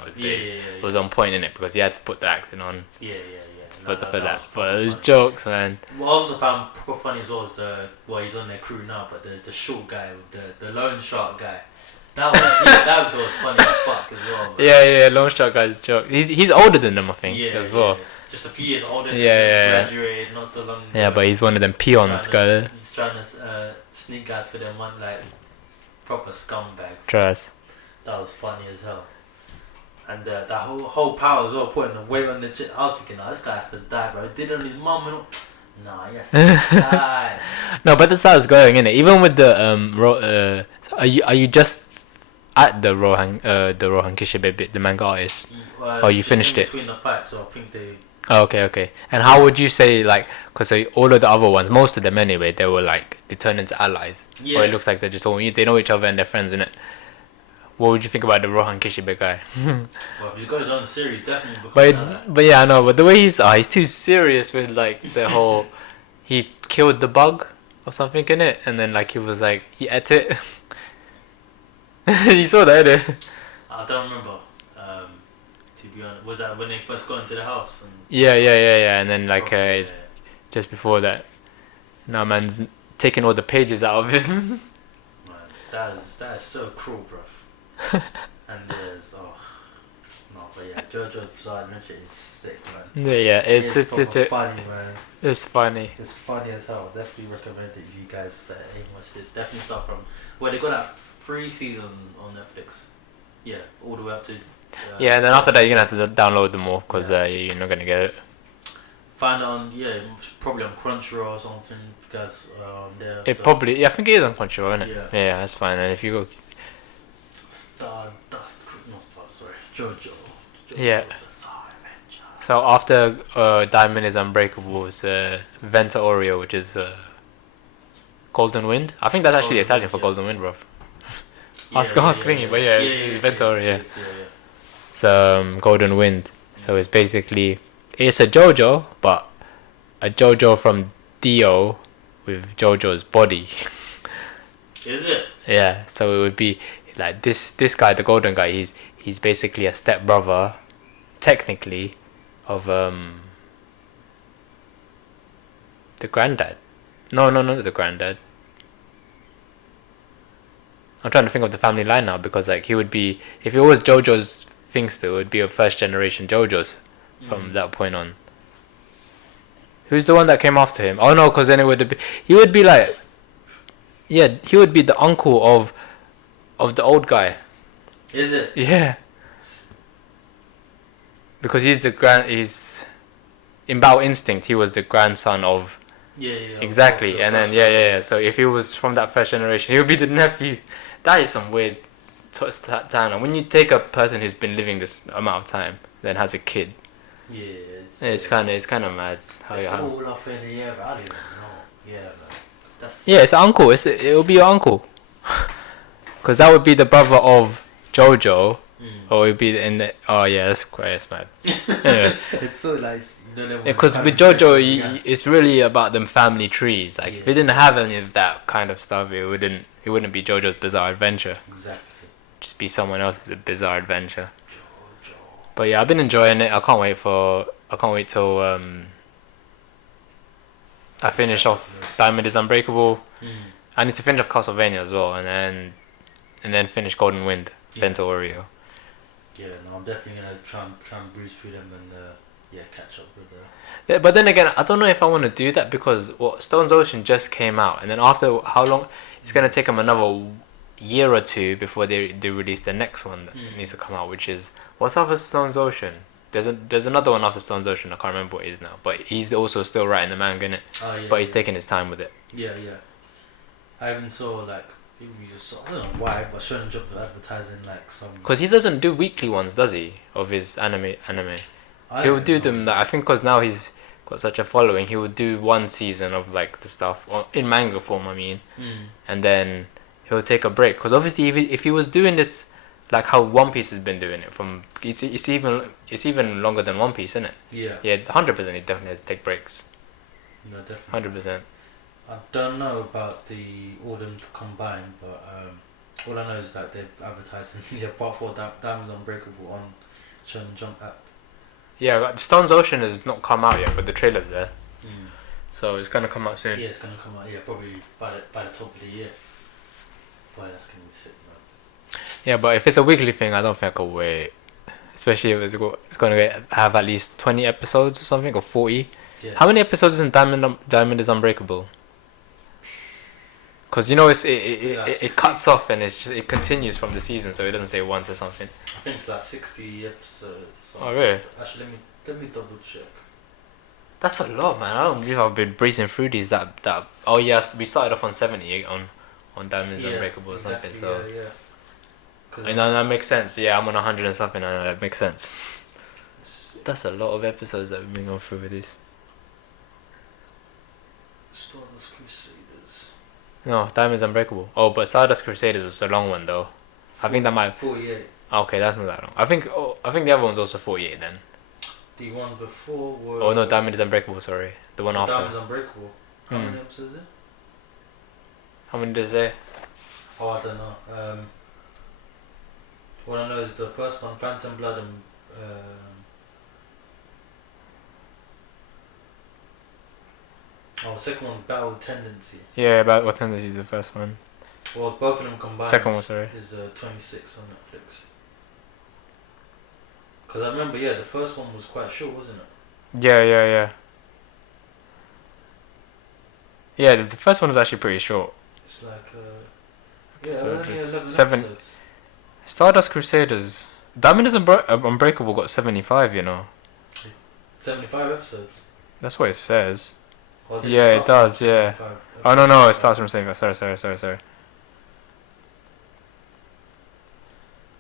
was on point in it because he had to put the accent on. For that. But it was jokes, man. What I also found proper funny as well is he's on their crew now, but the short guy, the loan shark guy. That was funny as fuck as well. Man. Yeah, loan shark guy's joke. He's older than them, I think, as well. Just a few years older. Graduated not so long ago. Yeah, but he's one of them peons, guy. He's trying to sneak guys for them one like proper scumbag. Trust. That was funny as hell. And that whole power as well, putting the weight on the chest. I was thinking, this guy has to die, bro. He did it on his mum and all. Nah, he has to die. No, but that's how it's going, innit? Even with the are you just at the Rohan Kishibe bit, the manga artist? You finished it? Between the fights, so I think they. Oh, okay. And how would you say, like, because all of the other ones, most of them anyway, they were like, they turned into allies. Yeah. Or it looks like they're just all, they know each other and they're friends, innit? What would you think about the Rohan Kishibe guy? Well, if he's got his own series, definitely. But yeah, I know. But the way he's too serious with like the whole. he killed the bug or something in it, and then like he was like he ate it. You saw that, didn't you? I don't remember. To be honest, was that when they first got into the house? And Yeah. And then like probably, it's just before that, now man's taking all the pages out of him. Man, that is so cruel, bruv. And there's no, but yeah, JoJo Bizzarre Adventure is sick, man. Yeah, it's funny, man. It's funny. It's funny as hell. Definitely recommend it if you guys that ain't watched it. Definitely start from they got that 3 season on Netflix. Yeah, all the way up to. Yeah, and then after that you're gonna have to download them all because you're not gonna get it. Find it on probably on Crunchyroll or something because there. It probably I think it is on Crunchyroll, isn't it? Yeah, that's fine. And if you go. JoJo. Yeah. So after Diamond is Unbreakable, it's Venta Oreo, which is Golden Wind. I think that's actually Italian for Golden Wind, bro. Ask me, but it's Venta Oreo. So Golden Wind. So it's basically it's a JoJo, but a JoJo from Dio with JoJo's body. Is it? Yeah. So it would be like this guy, the golden guy. He's basically a step brother, technically, of the granddad. No, not the granddad. I'm trying to think of the family line now because like he would be if it was JoJo's thing still, it would be a first generation JoJo's from that point on. Who's the one that came after him? Oh no, because then he would be like, yeah, he would be the uncle of the old guy. Is it? Yeah. Because he's in Battle Instinct, he was the grandson of. Yeah. Exactly, and then yeah. So if he was from that first generation, he would be the nephew. That is some weird time. When you take a person who's been living this amount of time, then has a kid. Yeah, it's kind of mad. It's all up in the air, but I don't even know. Yeah, man. It's uncle. It'll be your uncle. Because that would be the brother of JoJo, or it would be in the. Oh yeah, that's mad. Anyway. It's so like because with JoJo, it's really about them family trees. Like if it didn't have any of that kind of stuff, it wouldn't be JoJo's Bizarre Adventure. Exactly. Just be someone else's Bizarre Adventure. JoJo. But yeah, I've been enjoying it. I can't wait till I finish off Diamond is Unbreakable. I need to finish off Castlevania as well, and then finish Golden Wind, Venta Oreo. Yeah, no, I'm definitely gonna try and breeze through them and catch up with But then again, I don't know if I want to do that because Stone's Ocean just came out, and then after how long it's gonna take them another year or two before they release the next one that needs to come out, which is what's after Stone's Ocean. There's another one after Stone's Ocean. I can't remember what it is now, but he's also still writing the manga, innit? But he's taking his time with it. Yeah. I even saw like I don't know why, but Shonen Jump was advertising like some. Because he doesn't do weekly ones, does he? Of his anime. He would do them. I think because now he's got such a following, he would do one season of like the stuff in manga form. I mean, and then he'll take a break. Because obviously, if he was doing this, like how One Piece has been doing it, it's even longer than One Piece, isn't it? Yeah. Yeah, 100%. He definitely has to take breaks. No, definitely. 100%. I don't know about all them to combine, but all I know is that they're advertising part 4 Diamonds Unbreakable on Shonen Jump app. Yeah, Stone's Ocean has not come out yet, but the trailer's there. So it's gonna come out soon. Yeah, it's gonna come out. Yeah, probably by the top of the year. Boy, that's gonna be sick, man. Yeah, but if it's a weekly thing, I don't think I could wait. Especially if it's gonna have at least 20 episodes or something, or 40. Yeah. How many episodes in Diamond is Unbreakable? Because it cuts off and it continues from the season, so it doesn't say 1 to something. I think it's like 60 episodes. Oh really? Actually, let me double check. That's a lot, man. I don't believe I've been breezing through these. Oh yes, we started off on 70 on Diamonds Unbreakable or something. So yeah. I know that makes sense. Yeah, I'm on 100 and something. I know that makes sense. That's a lot of episodes that we've been going through with this. Stardust Crusaders. No, Diamonds Unbreakable. Oh, but Stardust Crusaders was a long one though. I think that might. 48. Okay, that's not that long. I think the other one's also 48 then. The one before was. Oh no, Diamond is Unbreakable. Sorry, the one after. Diamond is Unbreakable. How many episodes is it? How many does it? Oh, I don't know. What I know is the first one, Phantom Blood, and the second one, Battle Tendency. Yeah, Battle Tendency is the first one. Well, both of them combined. Second one, sorry. Is 26 on Netflix. Because I remember, the first one was quite short, wasn't it? Yeah. Yeah, the first one was actually pretty short. It's like, So only 11 7 episodes. Stardust Crusaders. Diamond is Unbreakable got 75, you know. 75 episodes. That's what it says. Or did Yeah, it start does, from yeah. 75 Oh, no, it episodes? starts from 75. Sorry.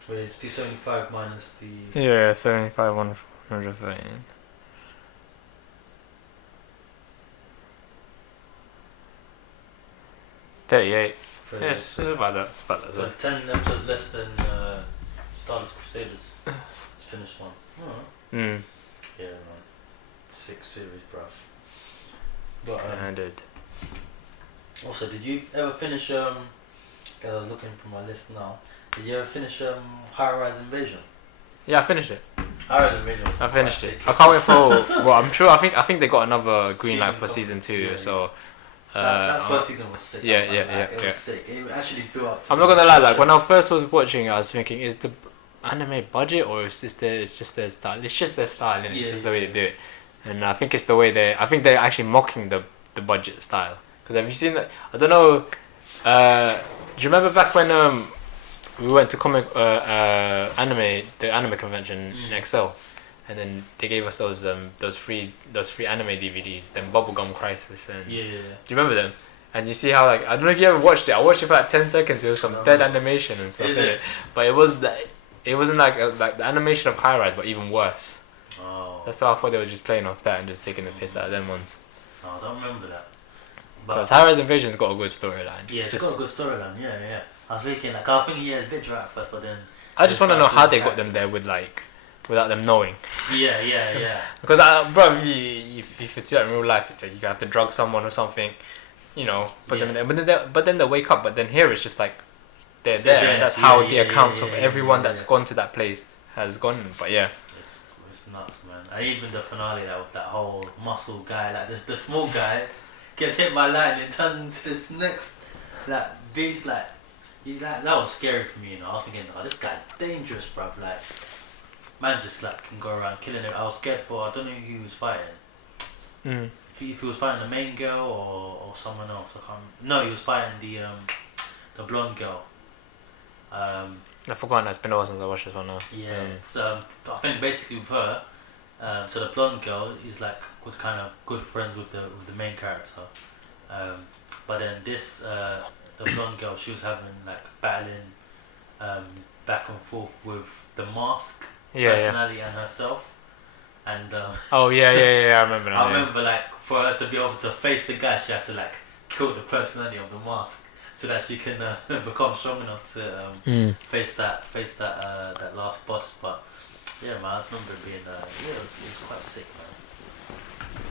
Wait, it's 275 minus the... Yeah, 75, 113. $38. Yes, it's about that. So 10 episodes less than Stardust Crusaders. Finished one. Oh. Mm. Yeah, man. 6 series, bruv. But, Standard. also, did you ever finish, guys, I was looking for my list now. Did you ever finish High Rise Invasion? Yeah, I finished it. High Rise Invasion was I finished quite it. sick. I can't wait for. Well, I'm sure. I think they got another green light for season 2. Yeah, So. That first season was sick. Yeah. It was sick. It actually built up to I'm not gonna lie. Like when I first was watching, I was thinking, is the anime budget or is this it's just their style? It's just their style, and it's just the way they do it. And I think it's the way I think they're actually mocking the budget style. Because have you seen that? I don't know. Do you remember back when we went to the anime convention in Excel, and then they gave us those free anime DVDs, then Bubblegum Crisis, and Yeah. do you remember them? And you see how like I don't know if you ever watched it. I watched it for like 10 seconds. It was some dead animation and stuff in it, but it wasn't like the animation of High Rise, but even worse. Oh. That's why I thought they were just playing off that and just taking the piss out of them ones. No, I don't remember that. Because High Rise Invasion's got a good storyline. Yeah, it's got a good storyline. Yeah. I was thinking like I think it's a bit dry at first, but then. I just want to know how they got them there without them knowing. Yeah. Because bro, if you do that in real life, it's like you have to drug someone or something, you know, put them in there. But then they wake up. But then here it's just like they're there, and that's how the account of everyone that's gone to that place has gone. But yeah. It's nuts, man. And even the finale with that whole muscle guy, like the small guy, gets hit by lightning, turns into this next beast. He's like that was scary for me. You know, I was thinking, oh, this guy's dangerous, bruv. Like, man, just like can go around killing him. I was scared for. I don't know who he was fighting. Mm. If he was fighting the main girl or someone else. I can't. No, he was fighting the blonde girl. I forgot. It's been a while since I watched this one now. Yeah. So I think basically with her, so the blonde girl was kind of good friends with the main character, but then the blonde girl, she was having battling back and forth with the mask personality and herself, and oh yeah, I remember that. I remember for her to be able to face the guy, she had to kill the personality of the mask so that she can become strong enough to face that last boss. But yeah, man, I just remember it being it was quite sick, man.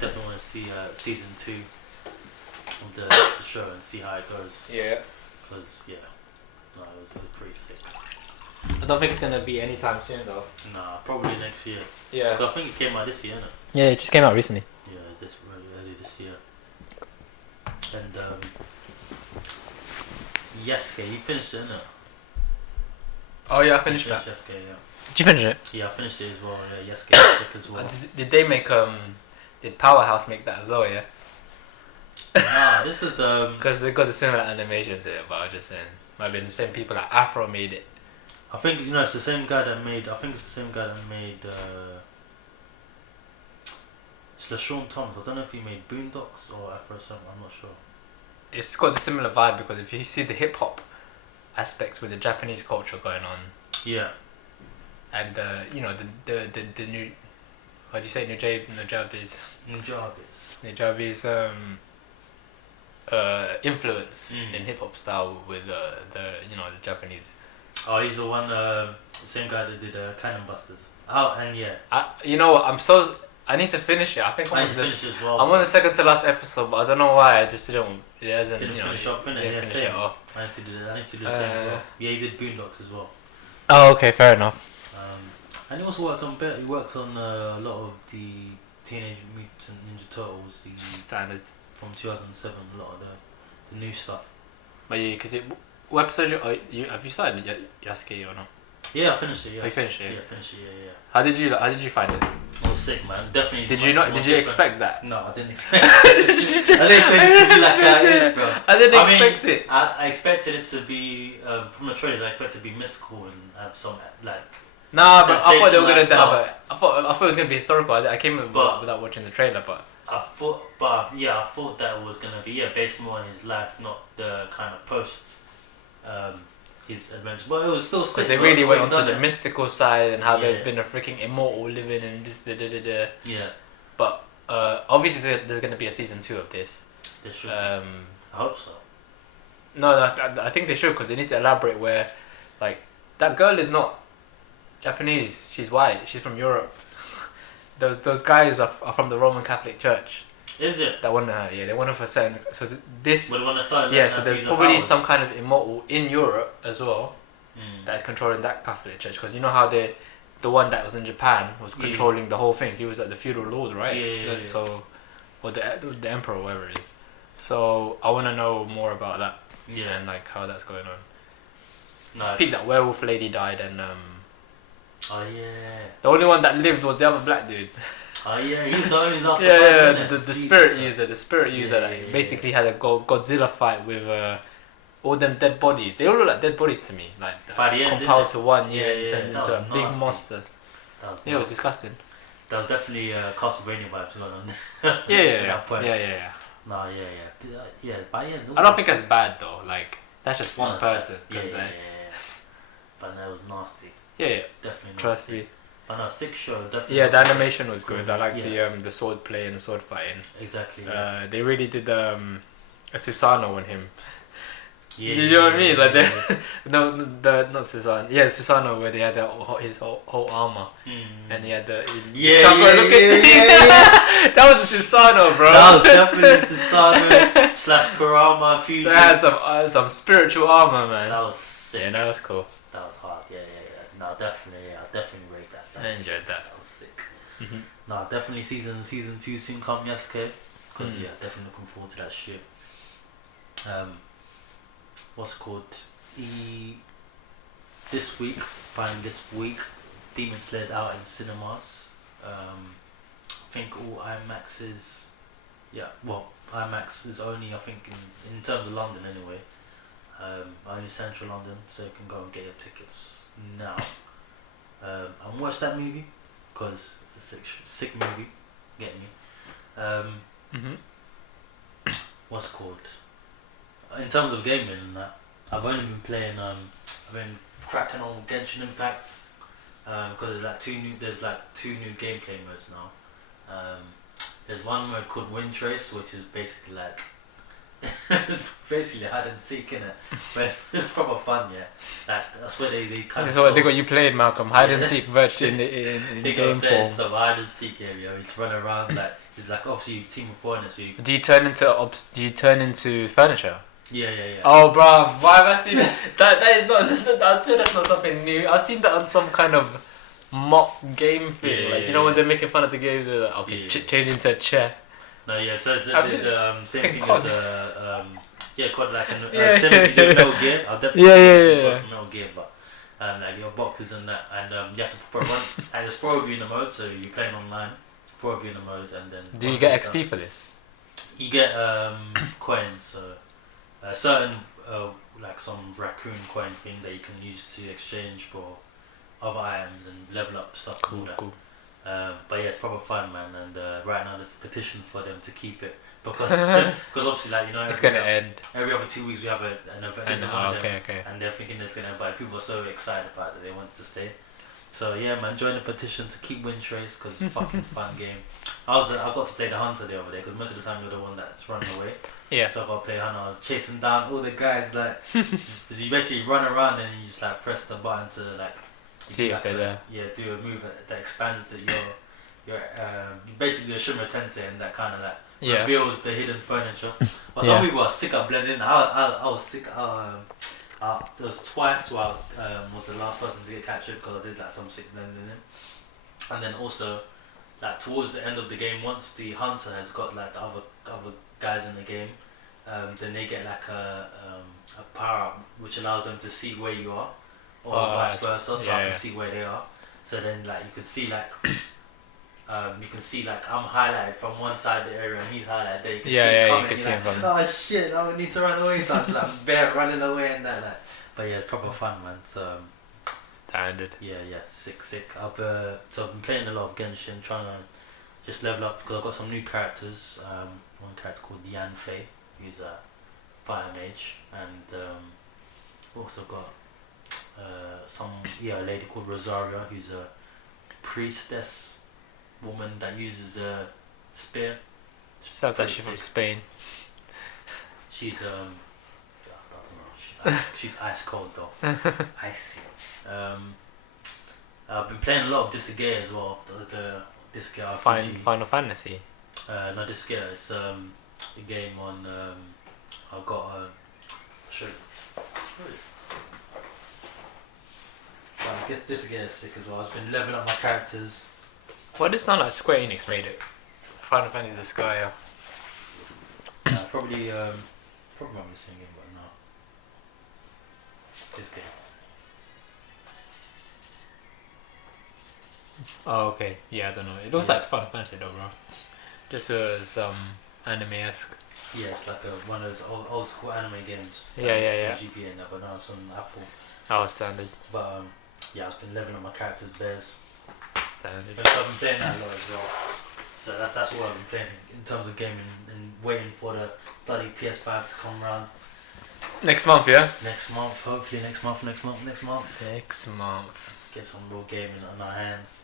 Definitely want to see season 2 of the show and see how it goes. Yeah. Because it was pretty sick. I don't think it's gonna be anytime soon though. Nah, probably next year. Yeah. 'Cause I think it came out this year, innit? Yeah, it just came out recently. Yeah, early this year. And Yasuke, you finished it, innit? Oh yeah, I finished that. Yasuke, yeah. Did you finish it? Yeah, I finished it as well. Yeah, Yasuke is sick as well. Did they make Did PowerHouse make that as well? Yeah. Nah, this is Because they got the similar animations in it, but I was just saying, might have been the same people that Afro made it. I think it's the same guy that made. It's LaShawn Thomas. I don't know if he made Boondocks or Afro something. I'm not sure. It's got the similar vibe because if you see the hip hop aspects with the Japanese culture going on. Yeah. And the new, what do you say, Nujabi's influence in hip hop style with the Japanese. Oh, he's the one, same guy that did Cannon Busters. Oh, and yeah. I I need to finish it. I think I'm on finish as well. I'm on the second to last episode, but I don't know why. I just didn't. It hasn't. Didn't finish off, innit? Didn't Yeah, finish same. it off. I need to do the same as well. Yeah, he did Boondocks as well. Oh, okay, fair enough. And he also worked on a lot of the Teenage Mutant Ninja Turtles, the Standards from 2007. A lot of the new stuff. But yeah, because what episode have you started Yasuke or not? Yeah, I finished it. Yeah, you finished it. Yeah, finished it. Yeah. How did you find it? I was sick, man. Definitely. Did you not? Did you expect that? No, I didn't expect. I didn't expect it to be like that, is, bro. I didn't expect it. I expected it to be from the trailers. I expected it to be mystical and have some like. Nah, but I thought they were gonna have a. I thought it was gonna be historical. I came without watching the trailer, but. I thought that was gonna be based more on his life, not the kind of post. His adventure, but it was still sick. Because they really went onto the mystical side and how there's been a freaking immortal living and this, Yeah. But obviously there's going to be a season 2 of this. They should. I hope so. No, I think they should, because they need to elaborate where, like, that girl is not Japanese. She's white. She's from Europe. Those guys are from the Roman Catholic Church. Is it? That want her, they want her for certain. So this. Well, so there's probably some kind of immortal in Europe as well that is controlling that Catholic Church. Because you know how the one that was in Japan was controlling the whole thing. He was like the feudal lord, right? Yeah. So, or the emperor, or whatever it is. So I want to know more about that. Yeah. And like how that's going on. No, Speak that werewolf lady died and Oh yeah. the only one that lived was the other black dude. Oh yeah, he's the only last the spirit user. The spirit user that basically had a Godzilla fight with all them dead bodies. They all look like dead bodies to me. Like compiled to one, and turned into a big monster. It was disgusting. That was definitely Castlevania vibes going on. Yeah. No, yeah. But yeah. I don't think that's bad though. Like that's just one person. Yeah. But that was nasty. Yeah. Definitely. Trust me. But no, sick show. Definitely. Yeah, the animation was good. I liked the sword play and the sword fighting. Exactly. They really did a Susano on him. Yeah, you know what I mean? Like not Susano. Yeah, Susano, where they had his whole armor, and he had the that was a Susano, bro. That was definitely Susano / Kurama fusion. They had some spiritual armor, man. That was sick. Yeah, that was cool. That was hard. Yeah. No, definitely. I definitely rate that. I enjoyed that. That was sick. No, definitely season 2 soon come, Yasuke. Because definitely looking forward to that shit. What's it called? This week, Demon Slayer's out in cinemas. I think all IMAXs. Yeah, well, IMAX is only, I think, in terms of London anyway. Only Central London, so you can go and get your tickets now. And watch that movie because it's a sick movie. Get me? What's it called? In terms of gaming and that, I've only been playing. I've been cracking on Genshin Impact because there's like two new gameplay modes now. There's one mode called Wind Trace, which is basically like it's basically hide and seek, innit? But it's proper fun, yeah. Like that's where they kind of. This is what they got you playing, Malcolm. Hide and seek virtually in game form. So hide and seek, you just run around like it's like obviously you team of 4 in it, so you. Do you turn into furniture? Yeah. Oh, bro, why have I seen that? That is not. I'll tell you that's not something new. I've seen that on some kind of mock game thing. Like you know when they're making fun of the game, they're like, okay, change into a chair. No, so it's the same thing COD. as COD like similar to Metal Gear. I'll definitely Metal Gear, but like your boxes and that, and you have to put one. And there's 4 of you in the mode, so you're playing online. 4 of you in the mode, and then. Do you get XP for this? You get coins, so certain like some raccoon coin thing that you can use to exchange for other items and level up stuff. Cool. But yeah, it's proper fun, man. And right now there's a petition for them to keep it because obviously, like it's gonna end. Every other 2 weeks we have an event. Okay. And they're thinking it's gonna end, but people are so excited about it they want it to stay. So yeah, man, join the petition to keep Wind Trace because it's a fucking fun game. I got to play the hunter the other day because most of the time you're the one that's running away. Yeah. So if I play hunter, I was chasing down all the guys like. Cause you basically run around and you just like press the button to like. See if they're there. Yeah, do a move that expands your basically a Shimmer Tensei and that kind of like Yeah. reveals the hidden furniture. But Yeah. some people are sick of blending in. I was sick. There was twice where I was the last person to get captured because I did like some sick blending in. And then also, like towards the end of the game, once the hunter has got like the other guys in the game, then they get like a power up which allows them to see where you are, or vice versa. So I can see where they are. So then like you can see like. I'm highlighted from one side of the area and he's highlighted there. You can see him coming. You can see him from. Oh shit! I need to run away. So I'm like bare running away and that. Like. But yeah, it's proper fun, man. So Standard. yeah, sick. I've been playing a lot of Genshin, trying to just level up because I've got some new characters. One character called Yan Fei, who's a fire mage, and also got a lady called Rosaria, who's a priestess woman that uses a spear. Sounds like she's from Spain. She's I don't know. She's ice cold though. Icy. I've been playing a lot of Disgaea as well. The Disgaea RPG. Final Fantasy. No, Disgaea. It's a game on. I've got show you. Where is it? I guess Disgaea is sick as well. I've been leveling up my characters. Why does it sound like Square Enix made it? Final Fantasy Disgaea. Probably I'm the same game, but no. This game. Oh, okay. Yeah, I don't know. It looks like Final Fantasy though, bro. Just some anime-esque. Yeah, it's like one of those old school anime games. Yeah. GBA and that, but now it's on Apple. Oh, standard. But I've been leveling up my characters, bears. Standard. So I've been playing that a lot as well. So that's what I've been playing in terms of gaming and waiting for the bloody PS5 to come around. Next month, yeah? Next month, hopefully next month. Next month. Get some real gaming on our hands.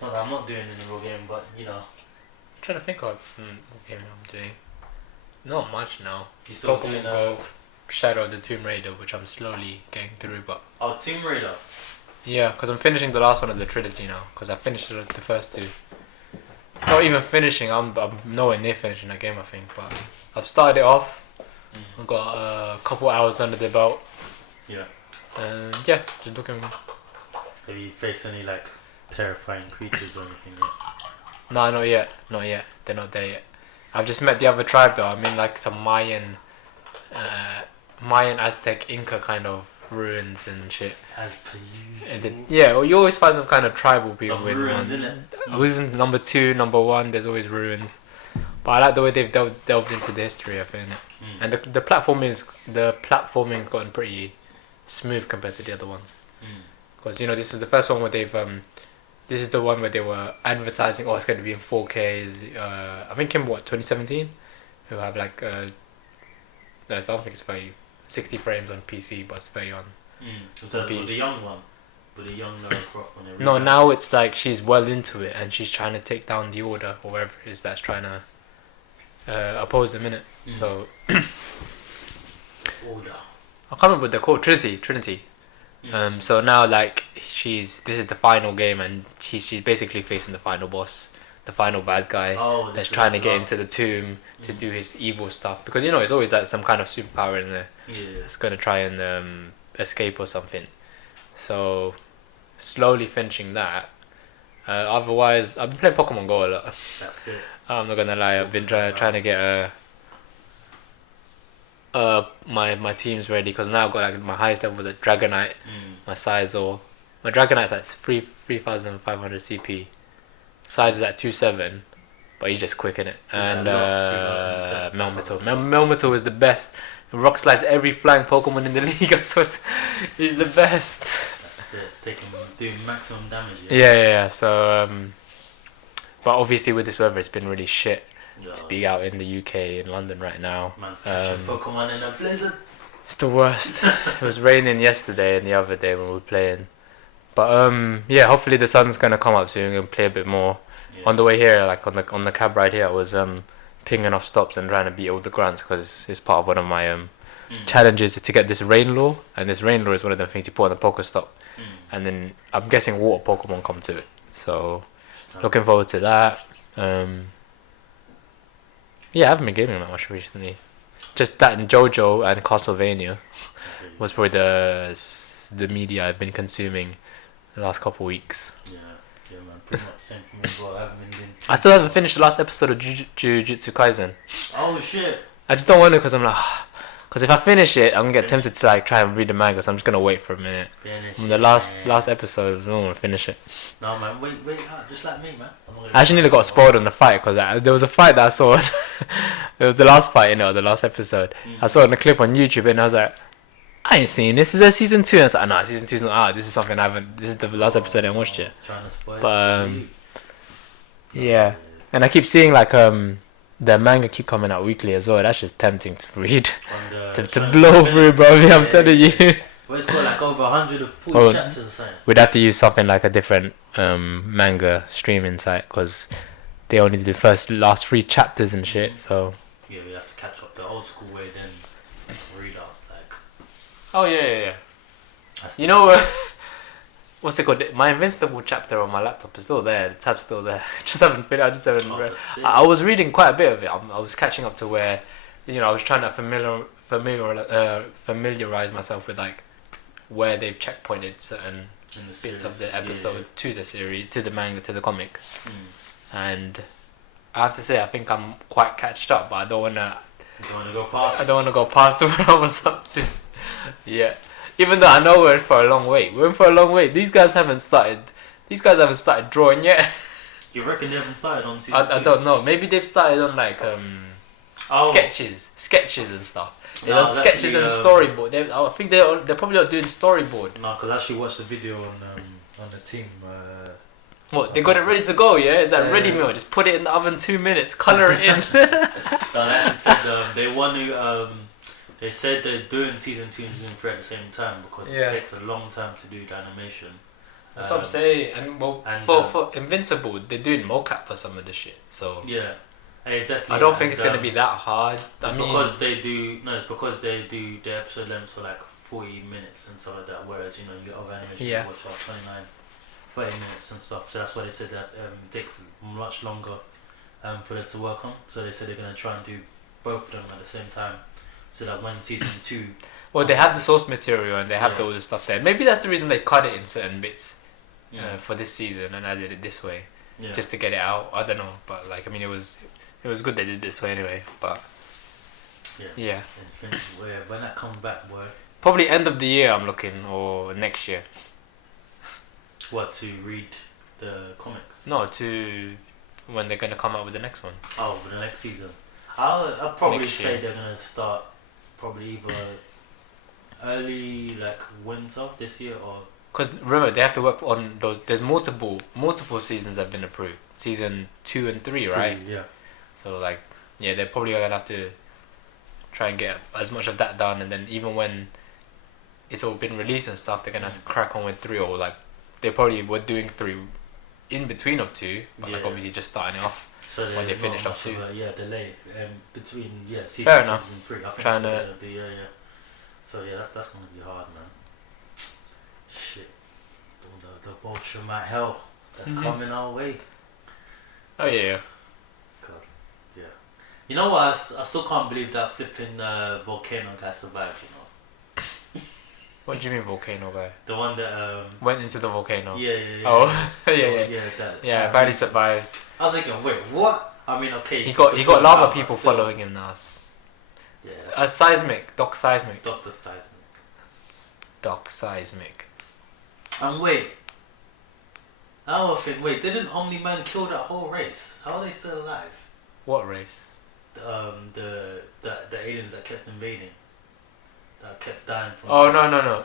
Not that I'm not doing any real gaming, but you know. I'm trying to think of what gaming I'm doing. Not much now. You still Pokemon doing Go, Shadow of the Tomb Raider, which I'm slowly getting through, but... Oh, Tomb Raider? Yeah, because I'm finishing the last one of the trilogy now, because I finished the first two. Not even finishing, I'm nowhere near finishing that game, I think, but I've started it off. I've got a couple hours under the belt. Yeah. And yeah, just looking... Have you faced any like terrifying creatures or anything yet? No, not yet. They're not there yet. I've just met the other tribe though. I'm in like some Mayan, Aztec, Inca kind of ruins and shit. As per usual. And then, yeah, well, you always find some kind of tribal people. Some ruins, innit? Ruins number 2, number 1. There's always ruins. But I like the way they've delved into the history of it. And the platforming's gotten pretty smooth compared to the other ones. Because this is the first one where they've this is the one where they were advertising, it's going to be in 4K. I think in 2017, who have like I don't think it's 60 frames on PC, but it's very on. With the young one, with the young Lara Croft one. No, now it's like she's well into it and she's trying to take down the Order or whatever it is that's trying to oppose them in it. So Order. I can't remember what they're called. Trinity. So now like this is the final game and she's basically facing the final boss, the final bad guy that's trying to get into the tomb to do his evil stuff, because it's always like some kind of superpower in there that's gonna try and escape or something. So slowly finishing that. Otherwise I've been playing Pokemon Go a lot. That's it. I'm not gonna lie, I've been trying to get my teams ready, because now I've got like my highest level is at Dragonite, my Scizor. My Dragonite's at 3,500 CP. Size is at 2.7, but he's just quick in it. And Melmetal is the best. Rock slides every flying Pokemon in the league. I swear, he's the best. That's it. Doing maximum damage. Yeah. So, but obviously with this weather, it's been really shit to be out in the UK, in London right now. Man's catching Pokemon in a blizzard. It's the worst. It was raining yesterday and the other day when we were playing. But yeah, hopefully the sun's gonna come up soon and play a bit more. Yeah. On the way here, like on the cab ride here, I was pinging off stops and trying to beat all the grunts, because it's part of one of my challenges to get this rain lure, and this rain lure is one of the things you put on the Pokestop, and then I'm guessing water Pokemon come to it. So Looking forward to that. Yeah, I haven't been gaming that much recently. Just that and JoJo and Castlevania was probably the media I've been consuming the last couple weeks. Yeah, man. Pretty much the same for me as well. I still haven't finished the last episode of Jujutsu Kaisen. Oh shit! I just don't want to because I'm like, because if I finish it, I'm gonna get tempted to like try and read the manga. So I'm just gonna wait for a minute. The last episode, I don't want to finish it. No man, wait, just like me, man. I actually nearly got spoiled on the fight because there was a fight that I saw. It was the last fight, the last episode. I saw it in a clip on YouTube and I was like, I ain't seen this. Is there season 2? And I was like, no, season 2's not out. This is something I haven't. This is the last episode I haven't watched yet. But yeah, and I keep seeing like the manga keep coming out weekly as well. That's just tempting to read, to blow through, bro. I'm telling you. Well, it's got like over 140 chapters or something. We'd have to use something like a different manga streaming site because they only did the last 3 chapters and shit. So yeah, we have to catch up the old school way, then read out like. Oh yeah. You know what's it called? My Invincible chapter on my laptop is still there. The tab's still there. Just haven't finished. I just haven't read. I was reading quite a bit of it. I was catching up to where, I was trying to familiarize myself with like where they've checkpointed certain bits of the episode to the series, to the manga, to the comic. And I have to say, I think I'm quite catched up, but I don't wanna go past. I don't wanna go past where I was up to. Yeah. Even though I know we're in for a long wait. These guys haven't started drawing yet. You reckon they haven't started on season 2? I don't know. Maybe they've started on like sketches and stuff. They've done sketches and storyboard. I think they're probably not doing storyboard. No, because I actually watched the video on the team. What, they got it ready to go, yeah? Is that ready meal? Just put it in the oven 2 minutes, colour it in. No, they actually said they want to. They said they're doing season 2 and season 3 at the same time because it takes a long time to do the animation. That's what I'm saying. And for Invincible, they're doing mocap for some of the shit. So yeah, exactly. I don't think it's gonna be that hard. Because they do the episode lengths are like 40 minutes and stuff like that. Whereas you get other animation you watch are 29, 30 minutes and stuff. So that's why they said that it takes much longer for them to work on. So they said they're gonna try and do both of them at the same time. So that when season 2... Well, they have the source material and they have all the stuff there. Maybe that's the reason they cut it in certain bits for this season and added it this way. Just to get it out. I don't know. But, it was good they did it this way anyway. But, yeah. When that comes back, boy... Probably end of the year I'm looking, or next year. What, to read the comics? No, to... when they're going to come out with the next one. Oh, for the next season. I'll probably say they're going to start probably either early winter this year or... Because remember, they have to work on those... There's multiple seasons have been approved. Season 2 and 3, right? Yeah. So they're probably going to have to try and get as much of that done, and then even when it's all been released and stuff, they're going to have to crack on with 3, or they probably were doing 3 in between of 2, but obviously just starting it off. So when they finished off 2. Delay between season Fair 2 enough. and 3. I think Trying that's what they're gonna do. So that's gonna be hard, man. Shit, the vulture might hell that's coming our way. Oh yeah. God, yeah. You know what? I still can't believe that flipping volcano guy survived. What do you mean volcano guy? The one that went into the volcano. Yeah. Oh yeah. Apparently survives. I was thinking, wait, what? I mean, okay. He got lava people following him now. Yeah. Seismic. Doc Seismic. Dr. Seismic. Doc Seismic. And wait. Now I think, didn't Omni-Man kill that whole race? How are they still alive? What race? The aliens that kept invading. That kept dying from... Oh, no.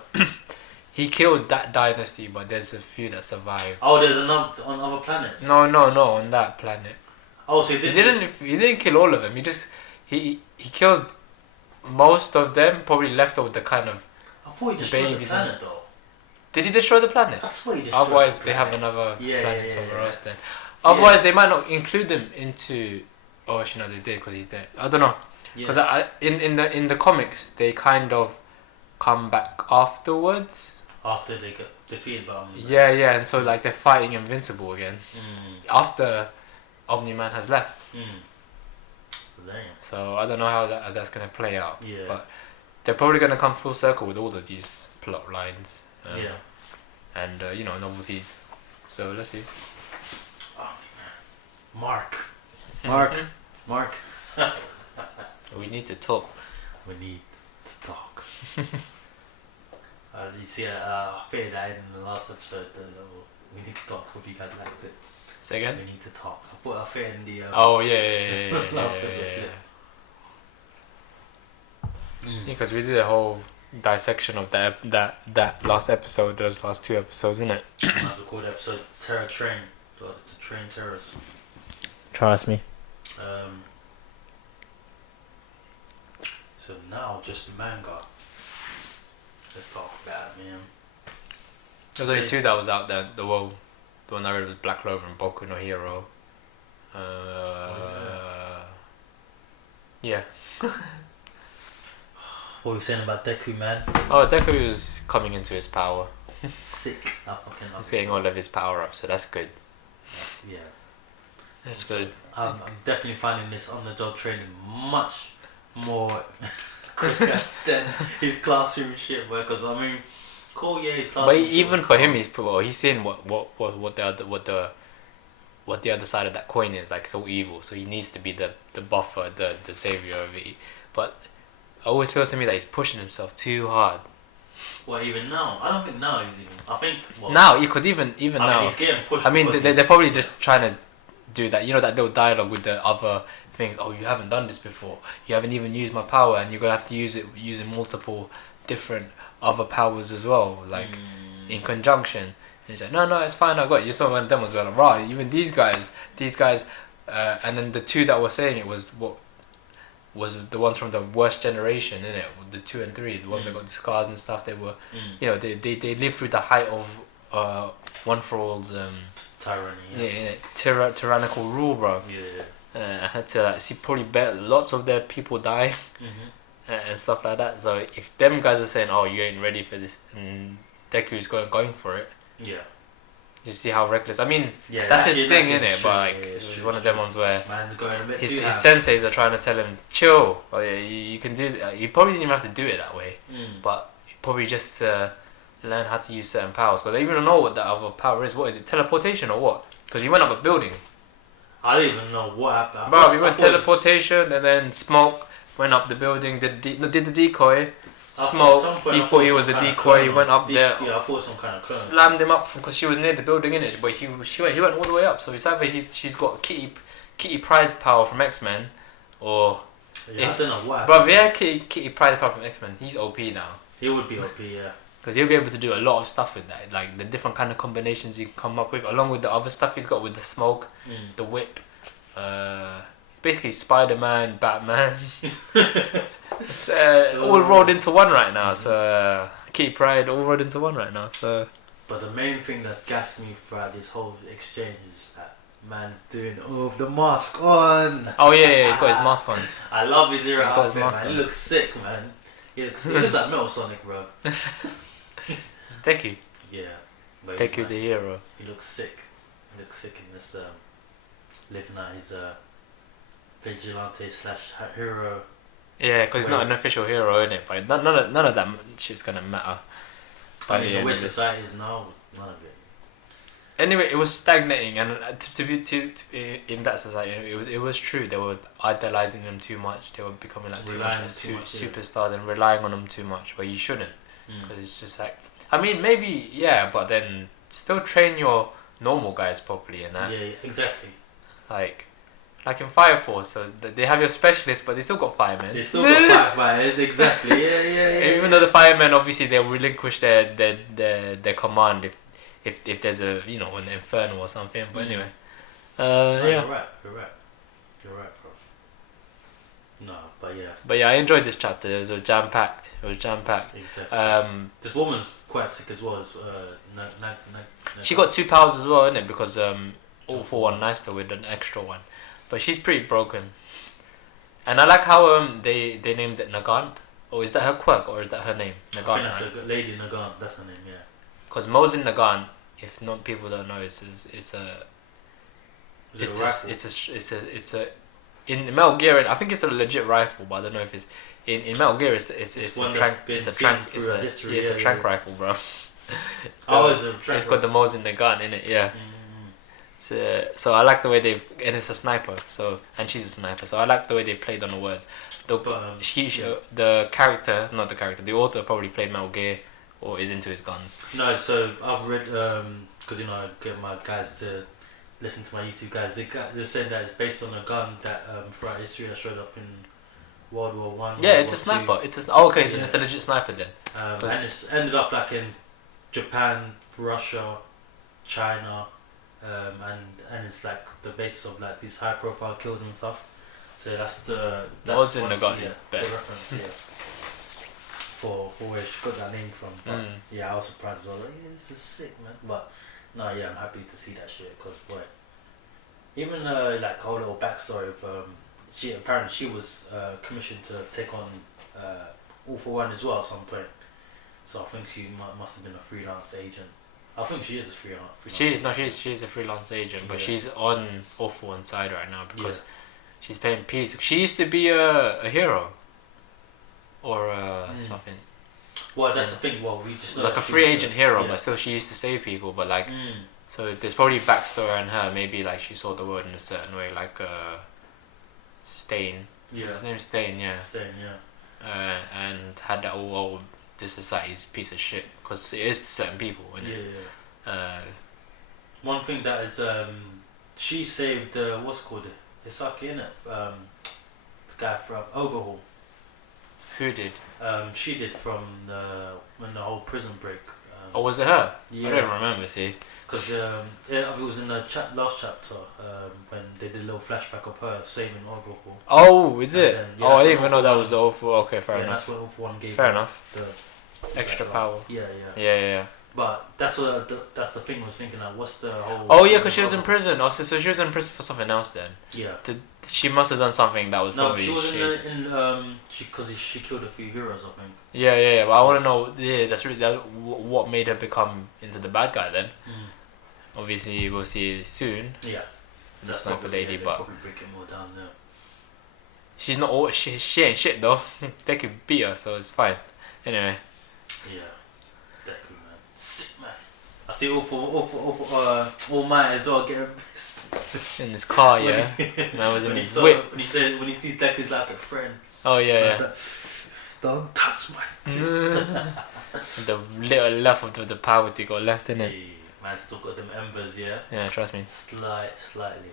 He killed that dynasty, but there's a few that survived. Oh, there's another on other planets? No, on that planet. Oh, so he didn't kill all of them. He killed most of them, probably left with the kind of... I thought he destroyed the planet, though. Did he destroy the planet? I swear he destroyed Otherwise, the they planet. have another planet somewhere else then. Yeah. Otherwise, they might not include them into... Oh, actually, no, they did because he's dead. I don't know. Because in the comics, they kind of come back afterwards. After they got defeated by Omni-Man. Yeah, and so like they're fighting Invincible again after Omni-Man has left. Damn. So I don't know how that's gonna play out. Yeah. But they're probably gonna come full circle with all of these plot lines. And novelties. So let's see. Mark. We need to talk. We need to talk. You see, I figured that in the last episode. We need to talk. If you guys liked it. Say again. We need to talk. I put a fair in the. Oh yeah. Because we did a whole dissection of that last episode, those last 2 episodes, isn't it? That's a cool episode. Terror Train. The train terrorists. Trust me. So now just manga. Let's talk about it, man. There's only 2 that was out there. The one I read was Black Clover and Boku no Hero. Yeah. What were you saying about Deku, man? Oh, Deku is coming into his power. Sick. I fucking love He's getting all of his power up, so that's good. Yeah. That's good. I'm definitely finding this on-the-job training much more quicker than his classroom shit. Because I mean, cool, yeah, his classroom. But even for him, he's seeing what the other side of that coin is. Like, it's all evil, so he needs to be the buffer, the savior of it. But it always feels to me that he's pushing himself too hard. Well, even now, I don't think now he's even. I think now you could even I now. mean, he's getting pushed. I mean, they're probably just trying to do that. You know, that little dialogue with the other things. Oh, you haven't done this before. You haven't even used my power, and you're gonna have to use it using multiple different other powers as well, like in conjunction. And he's like, no, it's fine. I got you. So one of them was like, right, even these guys, and then the 2 that were saying it was the ones from the worst generation, innit? The 2 and 3, the ones that got the scars and stuff. They were, they lived through the height of One For All's tyranny. Tyrannical rule, bro. Yeah. I had to see probably lots of their people die and stuff like that. So if them guys are saying, "Oh, you ain't ready for this," and Deku's going for it, you see how reckless. I mean, that's his thing, innit? But like, it's one of them ones where his senseis are trying to tell him, "Chill. Oh, yeah, you can do it." You probably didn't even have to do it that way, but probably just learn how to use certain powers. Because they even don't know what that other power is. What is it? Teleportation or what? Because he went up a building. I don't even know what happened. Bro, we went teleportation and then smoke went up the building. Did the decoy. Smoke. He thought he was the decoy. He went up there. Yeah, I thought some kind of slammed him up because she was near the building, innit? But he went all the way up. So it's either she's got Kitty Pryde power from X-Men, or I don't know what. Bro, yeah, Kitty Pryde power from X-Men. He's OP now. He would be OP, yeah. Because he'll be able to do a lot of stuff with that, like the different kind of combinations he can come up with, along with the other stuff he's got with the smoke, the whip. It's basically Spider-Man, Batman. It's all rolled into one right now. So Kitty Pryde all rolled into one right now. So. But the main thing that's gassed me throughout this whole exchange is that man's doing the mask on. Oh yeah, he's got his mask on. I love his hero outfit, man. He looks sick, man. He looks like Metal Sonic, bro. It's Deku. Yeah. Deku the hero. He looks sick. He looks sick in this living out his vigilante / hero. Yeah, because he's not an official hero, innit? But none of that shit's gonna matter. I mean, the way society is now, none of it. Anyway, it was stagnating, and to be in that society, it was true. They were idolizing them too much. They were becoming like too much superstars and relying on them too much. But you shouldn't, because it's just like, I mean, maybe but then still train your normal guys properly and that. Yeah, exactly. Like in Fire Force, so they have your specialists, but they still got firemen. They still got firefighters, exactly. Yeah. Even though the firemen, obviously, they'll relinquish their command if there's an inferno or something. But anyway, You're right, bro. No, but yeah. I enjoyed this chapter. It was jam packed. Exactly. This woman's quite sick as well. She got 2 powers as well, innit? Because all for one Nista with an extra one. But she's pretty broken. And I like how they named it Nagant. Or is that her quirk or is that her name? Nagant. I think that's Lady Nagant. That's her name, yeah. because Mosin Nagant, if not people don't know, it's a in Metal Gear. I think it's a legit rifle, but I don't know if it's in Metal Gear. It's a trank rifle, bro. It's got the Mosin Nagant in it, yeah. So I like the way and it's a sniper. So and she's a sniper. So I like the way they played on the words. The author probably played Metal Gear or is into his guns. No, so I've read because I get my guys to listen to my YouTube guys. They're saying that it's based on a gun that throughout history that showed up in World War One. Yeah, it's a sniper. Then it's a legit sniper then. And it's ended up like in Japan, Russia, China. And it's like the basis of like these high profile kills and stuff. So that's What's in the gun is best. The reference, for where she got that name from. But yeah, I was surprised as well. Like, yeah, this is sick, man. But no, yeah, I'm happy to see that shit because boy, even like whole little backstory of she was commissioned to take on All For One as well at some point. So I think she must have been a freelance agent. I think she is a freelance. She's a freelance agent, but she's on All For One side right now because she's playing peace. She used to be a hero, or something. Well, that's the thing. Well, we just know like a free agent hero, but still she used to save people. But like, so there's probably backstory on her. Maybe like she saw the world in a certain way, like Stain. Yeah, his name's Stain. Yeah. Stain. Yeah. And had that all. This society's a piece of shit because it is to certain people. Isn't it? One thing that is she saved what's called Yasuke, innit? The guy from Overhaul. Who did? She did when the whole prison break. Was it her? Yeah. I don't remember. See, because it was in the last chapter when they did a little flashback of her saving Overhaul. Oh, is it? Then, I didn't even know that was the Overhaul. Okay, fair enough. That's what All For One gave. Fair enough. The extra power. Yeah. But that's the thing I was thinking. Like, what's the whole? Oh yeah, because she was in prison. Oh, so she was in prison for something else then. Yeah. She must have done something that was probably. No, she was because she killed a few heroes, I think. Yeah. But I want to know. Yeah, that's really what made her become into the bad guy then. Obviously, we'll see soon. Yeah. The sniper lady, but probably break it more down there. She's not all. She ain't shit though. They could beat her, so it's fine. Anyway. Yeah. Deku, man. Sick, man. I see All Might as well getting pissed. In his car, yeah. Man was in his whip. When he sees Deku's like a friend. Oh yeah. Like, don't touch my stick. The little left of the power he got left in it. Hey, man, still got them embers, yeah. Yeah, trust me. Slightly.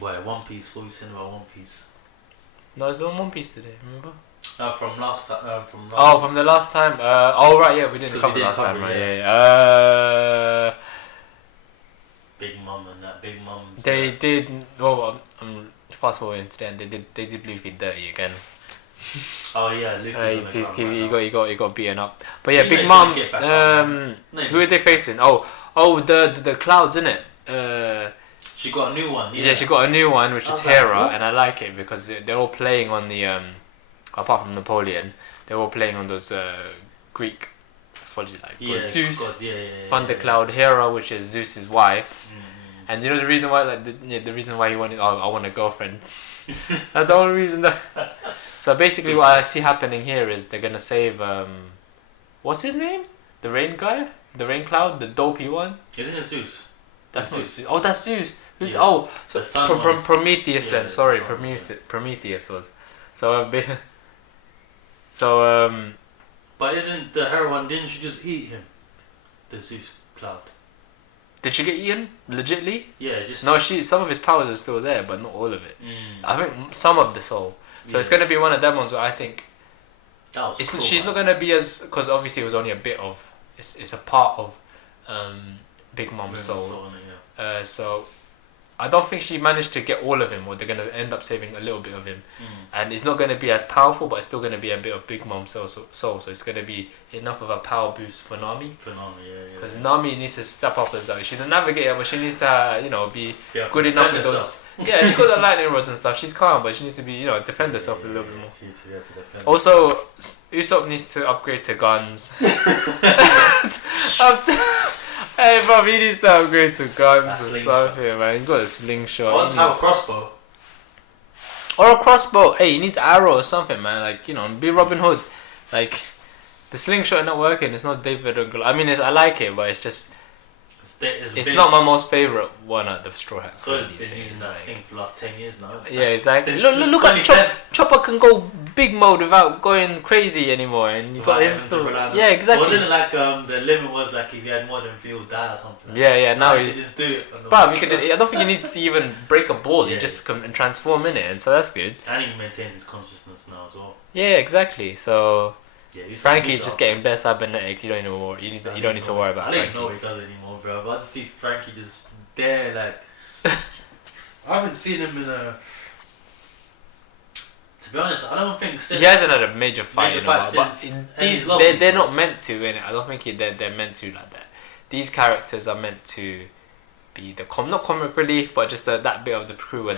Boy, One Piece. What were you saying about One Piece? No, it's on One Piece today. Remember? From last time. From the last time. Right, yeah, we didn't cover last time, right? Yeah. Big Mom and that Big Mom. They did. Well, I'm fast forwarding to them. They did Luffy dirty again. Oh yeah, Luffy. He got beaten up. But yeah, Big Mom. Who are they facing? The clouds, innit? She got a new one. Yeah, she got a new one, which is Hera, and I like it because they're all playing on the apart from Napoleon, they're all playing on those Greek mythology, like Zeus, Thundercloud, Hera, which is Zeus's wife. And you know the reason why, the reason why he wanted, I want a girlfriend. That's the only reason. So basically, what I see happening here is they're gonna save what's his name? The rain guy, the rain cloud, the dopey one. Isn't it Zeus? That's not Zeus. Oh, that's Zeus. Who's so Prometheus then? Sorry, Prometheus was. But isn't the heroine? Didn't she just eat him? The Zeus cloud. Did she get eaten? Legitly? Yeah, just. No, some of his powers are still there, but not all of it. I think some of the soul. So it's gonna be one of them ones where I think. She's not gonna be as, because obviously it was only a bit of. It's a part of, Big Mom's soul. So I don't think she managed to get all of him, or they're gonna end up saving a little bit of him, and it's not gonna be as powerful, but it's still gonna be a bit of Big Mom soul. So it's gonna be enough of a power boost for Nami. Because Nami needs to step up as well. She's a navigator, but she needs to be good enough with those. Yeah, she's got the lightning rods and stuff. She's calm, but she needs to be defend herself a little bit more. Also, Usopp needs to upgrade to guns. Hey, bro, he needs to upgrade to guns or something, man. He's got a slingshot. Wants to have a crossbow. Or a crossbow. Hey, he needs arrow or something, man. Like, be Robin Hood. Like, the slingshot not working. It's not David and Goliath. I mean, I like it, but it's just... It's not my most favourite one at the Straw Hat. So it's been using that thing for the last 10 years now. Yeah, exactly. Look at Chopper can go big mode without going crazy anymore, and you got him still. Yeah, exactly. Wasn't it like the limit was like if you had more than 3 you'll die or something? Yeah. Now like he's. Just do it. But I don't think he needs to even break a ball. He just come and transform in it, and so that's good. And he maintains his consciousness now as well. Yeah, exactly. So. Yeah, Frankie's just getting bare cybernetics. You don't even worry. You don't need to worry about Frankie. I don't even know what he does anymore, bro. But I just see Frankie just there, like. I haven't seen him in a. To be honest, I don't think since he hasn't had a major fight in a while. But they're not meant to, innit? I don't think they're meant to like that. These characters are meant to be not comic relief, but just that bit of the crew where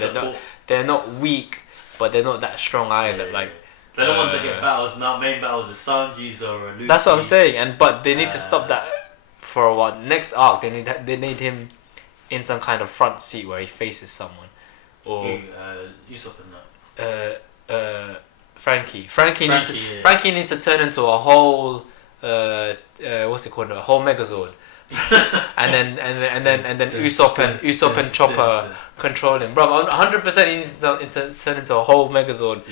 they're not weak, but they're not that strong either. Yeah, like. They're the ones that get battles, not main battles, as Sanji's or Luffy. That's what I'm saying, but they need to stop that for a while. Next arc, they need him in some kind of front seat where he faces someone, or Usopp and that. Frankie needs to turn into a whole what's it called? A whole Megazord. and then Usopp and Chopper control him, bro. 100% he needs to turn into a whole Megazord.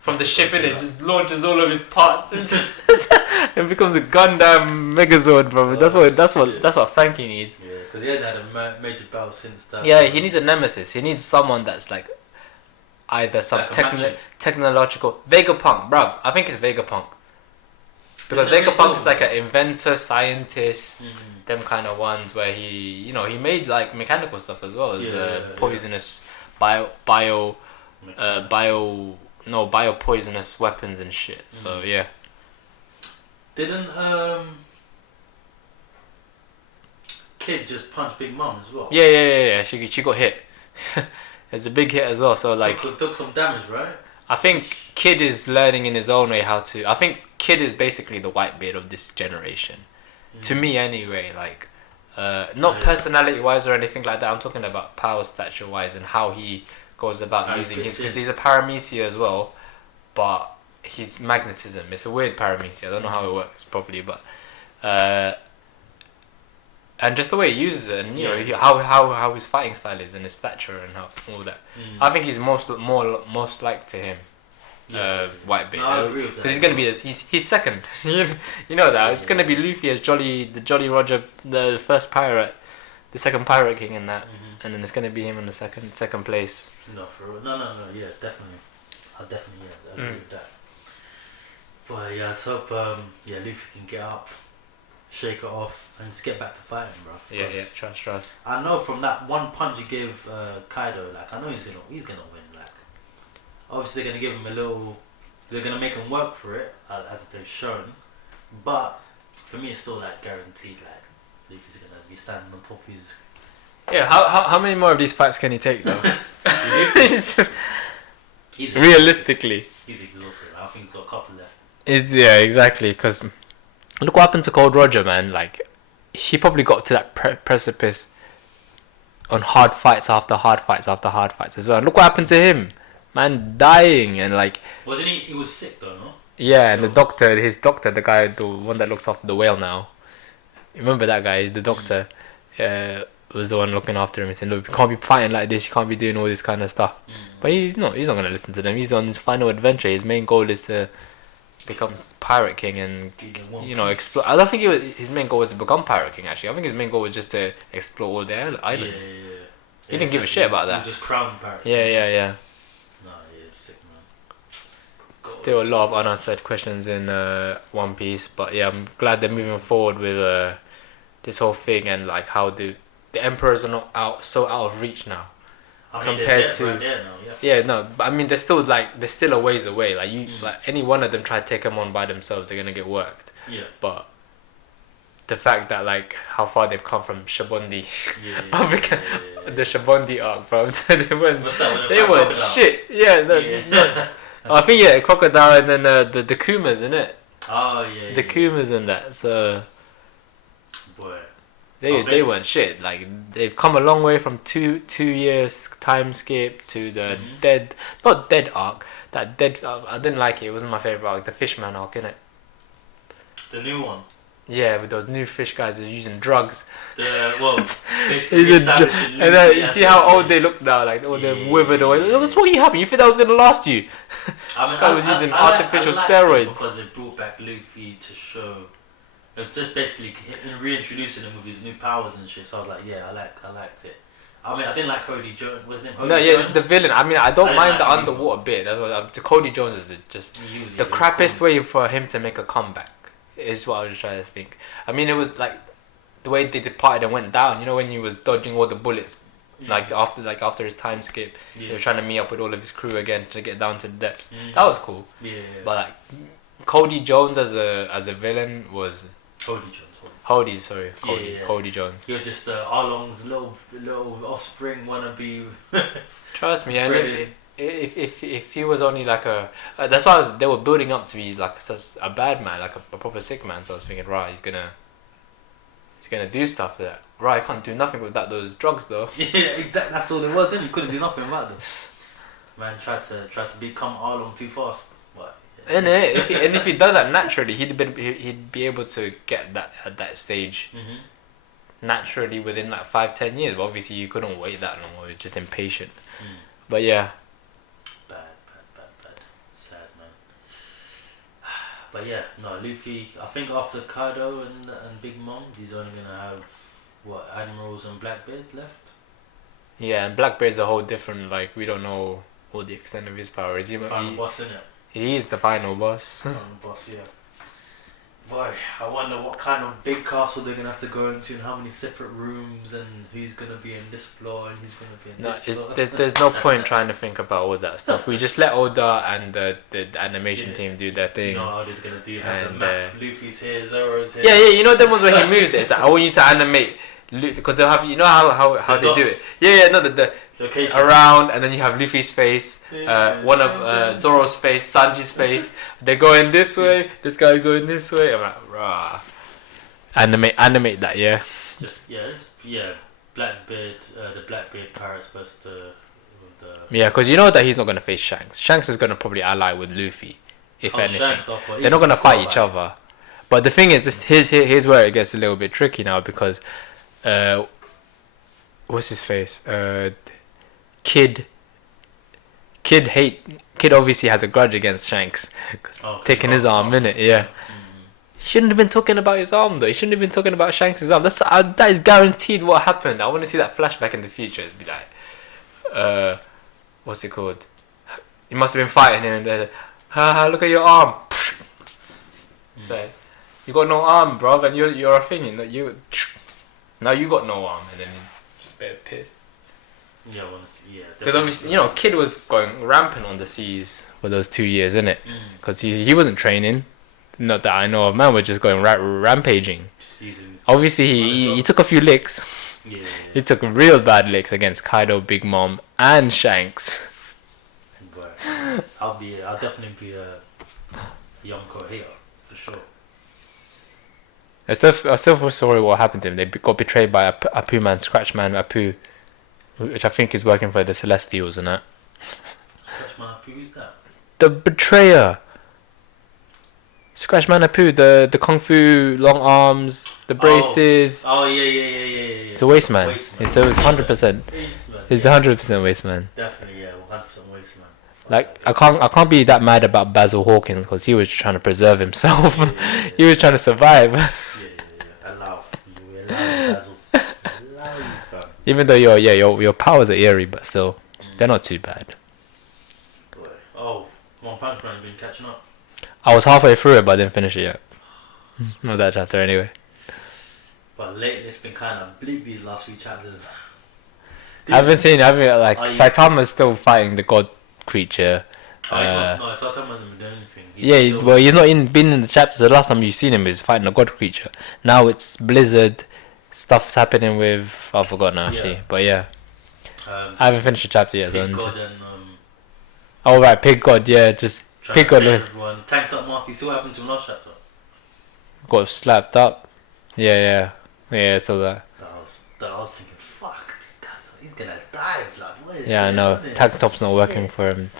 From the ship in it, just launches all of his parts into and becomes a Gundam Megazord, bro. That's what Frankie needs. Yeah, because he hasn't had a major battle since that. Yeah, he needs a nemesis. He needs someone that's like either some technological Vegapunk, bruv. I think it's Vegapunk. Because Vegapunk is like an inventor, scientist, them kind of ones where he made like mechanical stuff as well as poisonous bio-poisonous weapons and shit. So yeah. Didn't Kid just punch Big Mom as well? Yeah. She got hit. It's a big hit as well. So like took some damage, right? I think Kid is learning in his own way how to. I think Kid is basically the Whitebeard of this generation, to me anyway. Like, not personality wise or anything like that. I'm talking about power stature wise and how he goes about using his, because he's a paramecia as well, but his magnetism, it's a weird paramecia. I don't know how it works properly, but and just the way he uses it, and how his fighting style is, and his stature and all that. I think he's most like to him, Whitebeard, because he's gonna be he's second. You know that it's gonna be Luffy as the Jolly Roger, the first pirate, the second pirate king in that. And then it's gonna be him in the second place. No, yeah, definitely. I definitely agree with that. But yeah, let's hope Luffy can get up, shake it off, and just get back to fighting, bro. Yeah, trust. I know from that one punch he gave Kaido, like I know he's gonna win. Like obviously they're gonna give him they're gonna make him work for it as they've shown. But for me, it's still like guaranteed. Like Luffy's gonna be standing on top of his. Yeah, how many more of these fights can he take though? It's just realistically. He's exhausted. I think he's got a couple left. Exactly. Because look what happened to Cold Roger, man. Like he probably got to that precipice on hard fights after hard fights after hard fights as well. Look what happened to him, man, dying and like. Wasn't he? He was sick though, no? Yeah, and his doctor, the guy, the one that looks after the whale now. You remember that guy, the doctor? Was the one looking after him and saying, look, you can't be fighting like this, you can't be doing all this kind of stuff. But he's not going to listen to them. He's on his final adventure. His main goal is to become Pirate King and, explore. I don't think his main goal was to become Pirate King, actually. I think his main goal was just to explore all the islands. Yeah. He didn't give a shit about that. He was just crowned Pirate King. Yeah. No, it's sick, man. Still a lot of unanswered questions in One Piece. But yeah, I'm glad they're moving forward with this whole thing and like how the emperors are not so out of reach now. I mean, compared to right there now, yeah. Yeah, no, but I mean they're still a ways away. Like like any one of them try to take them on by themselves, they're gonna get worked. Yeah. But the fact that like how far they've come from Shabondi, the Shabondi arc, bro. they weren't shit. Yeah, no. I think crocodile and then the Kumas in it. Oh yeah. The Kumas in that. So. Boy. They weren't shit. Like they've come a long way from 2 years time skip to the not dead arc. That dead I didn't like it. It wasn't my favorite arc. The Fishman arc, innit? The new one. Yeah, with those new fish guys that are using drugs. Basically and then you see how old they look now. Like they're withered away. Look, that's what you happened. You think that was gonna last you? I was using artificial steroids. Because it brought back Luffy to show. Just basically reintroducing him with his new powers and shit. So I was like, yeah, I liked it. I mean, I didn't like Cody Jones. What's his name? Jones? The villain. I mean, I don't mind the underwater bit. That's what the Cody Jones is just the crappiest way for him to make a comeback. Is what I was trying to think. I mean, it was like the way they departed and went down. You know, when he was dodging all the bullets, after his time skip, he was trying to meet up with all of his crew again to get down to the depths. That was cool. Yeah. But like Cody Jones as a villain was. Cody Jones. He was just Arlong's little offspring wannabe. Trust me, and if he was only like a, that's why they were building up to be like such a bad man, like a proper sick man. So I was thinking, right, he's gonna do stuff that. Right, I can't do nothing without those drugs though. Yeah, exactly. That's all it was. And he couldn't do nothing about them. Man tried to become Arlong too fast. And if he'd done that naturally, he'd be able to get that at that stage naturally within like 5-10 years. But obviously you couldn't wait that long. Or he was just impatient. But yeah. Bad. Sad, man. But yeah, no, Luffy. I think after Kaido and Big Mom, he's only gonna have Admirals and Blackbeard left. Yeah, and Blackbeard's a whole different. Like we don't know what the extent of his power is. Final boss, innit? He's the final boss. Final boss, yeah. Boy, I wonder what kind of big castle they're gonna have to go into, and how many separate rooms, and who's gonna be in this floor, and who's gonna be in this floor. There's no point trying to think about all that stuff. We just let Oda and the animation team do their thing. You know how Oda's gonna do. Have the map. Luffy's here, Zoro's here. Yeah. You know them ones where he moves it. It's like I want you to animate, because they'll have how they do it. Yeah. No, the around, and then you have Luffy's face, one of Zoro's face, Sanji's face. They're going this way. This guy's going this way. I'm like, rah. Animate that, yeah. Blackbeard, the Blackbeard pirates versus the. Yeah, because you know that he's not gonna face Shanks. Shanks is gonna probably ally with Luffy, if anything. They're not gonna fight each other. But the thing is, here's where it gets a little bit tricky now because, what's his face? Kid obviously has a grudge against Shanks because taking his arm, innit? Yeah. He shouldn't have been talking about his arm though. He shouldn't have been talking about Shanks' arm. That is guaranteed what happened. I want to see that flashback in the future. It'd be like, what's it called? He must have been fighting him and then, look at your arm. So, you got no arm, bruv, and you're a thing. Now you got no arm, and then he's a bit pissed. Yeah, I want to see. Yeah, because obviously, Kid was going rampant on the seas for those 2 years, innit? Because he wasn't training. Not that I know of. Man was just going rampaging. Obviously, he took a few licks. Yeah. He took real bad licks against Kaido, Big Mom, and Shanks. But I'll definitely be a Yonko here for sure. I still feel sorry what happened to him. They got betrayed by Apu man, Scratchman Apu, which I think is working for the Celestials and that. Scratchman Apu, who's that? The betrayer. Scratchman Apu, the kung fu long arms, the braces. Oh yeah. It's a waste man. It's 100%. It's 100% waste man. Definitely, yeah, 100% waste man. Like I can't be that mad about Basil Hawkins because he was trying to preserve himself. He was trying to survive. Yeah. Allow Basil. Allow you, fam. Even though your powers are eerie, but still, they're not too bad. Oh, One Punch Man, been catching up. I was halfway through it, but I didn't finish it yet. Not that chapter anyway. But lately it's been kind of bleak these last few chapters. I haven't Saitama's still fighting the god creature. No, Saitama hasn't been doing anything. He's not been in the chapters. The last time you've seen him is fighting a god creature. Now it's Blizzard. Stuff's happening with... I forgot now, actually. Yeah. But yeah. I haven't finished the chapter yet. Pig God and... oh, right. Pig God, yeah. Just... Pig God. Tanked up Marty. See what happened to him last chapter? Got slapped up. Yeah, it's all that. I was thinking, fuck, this guy's... He's gonna die, blood. What is I know. Tank top's not working for him.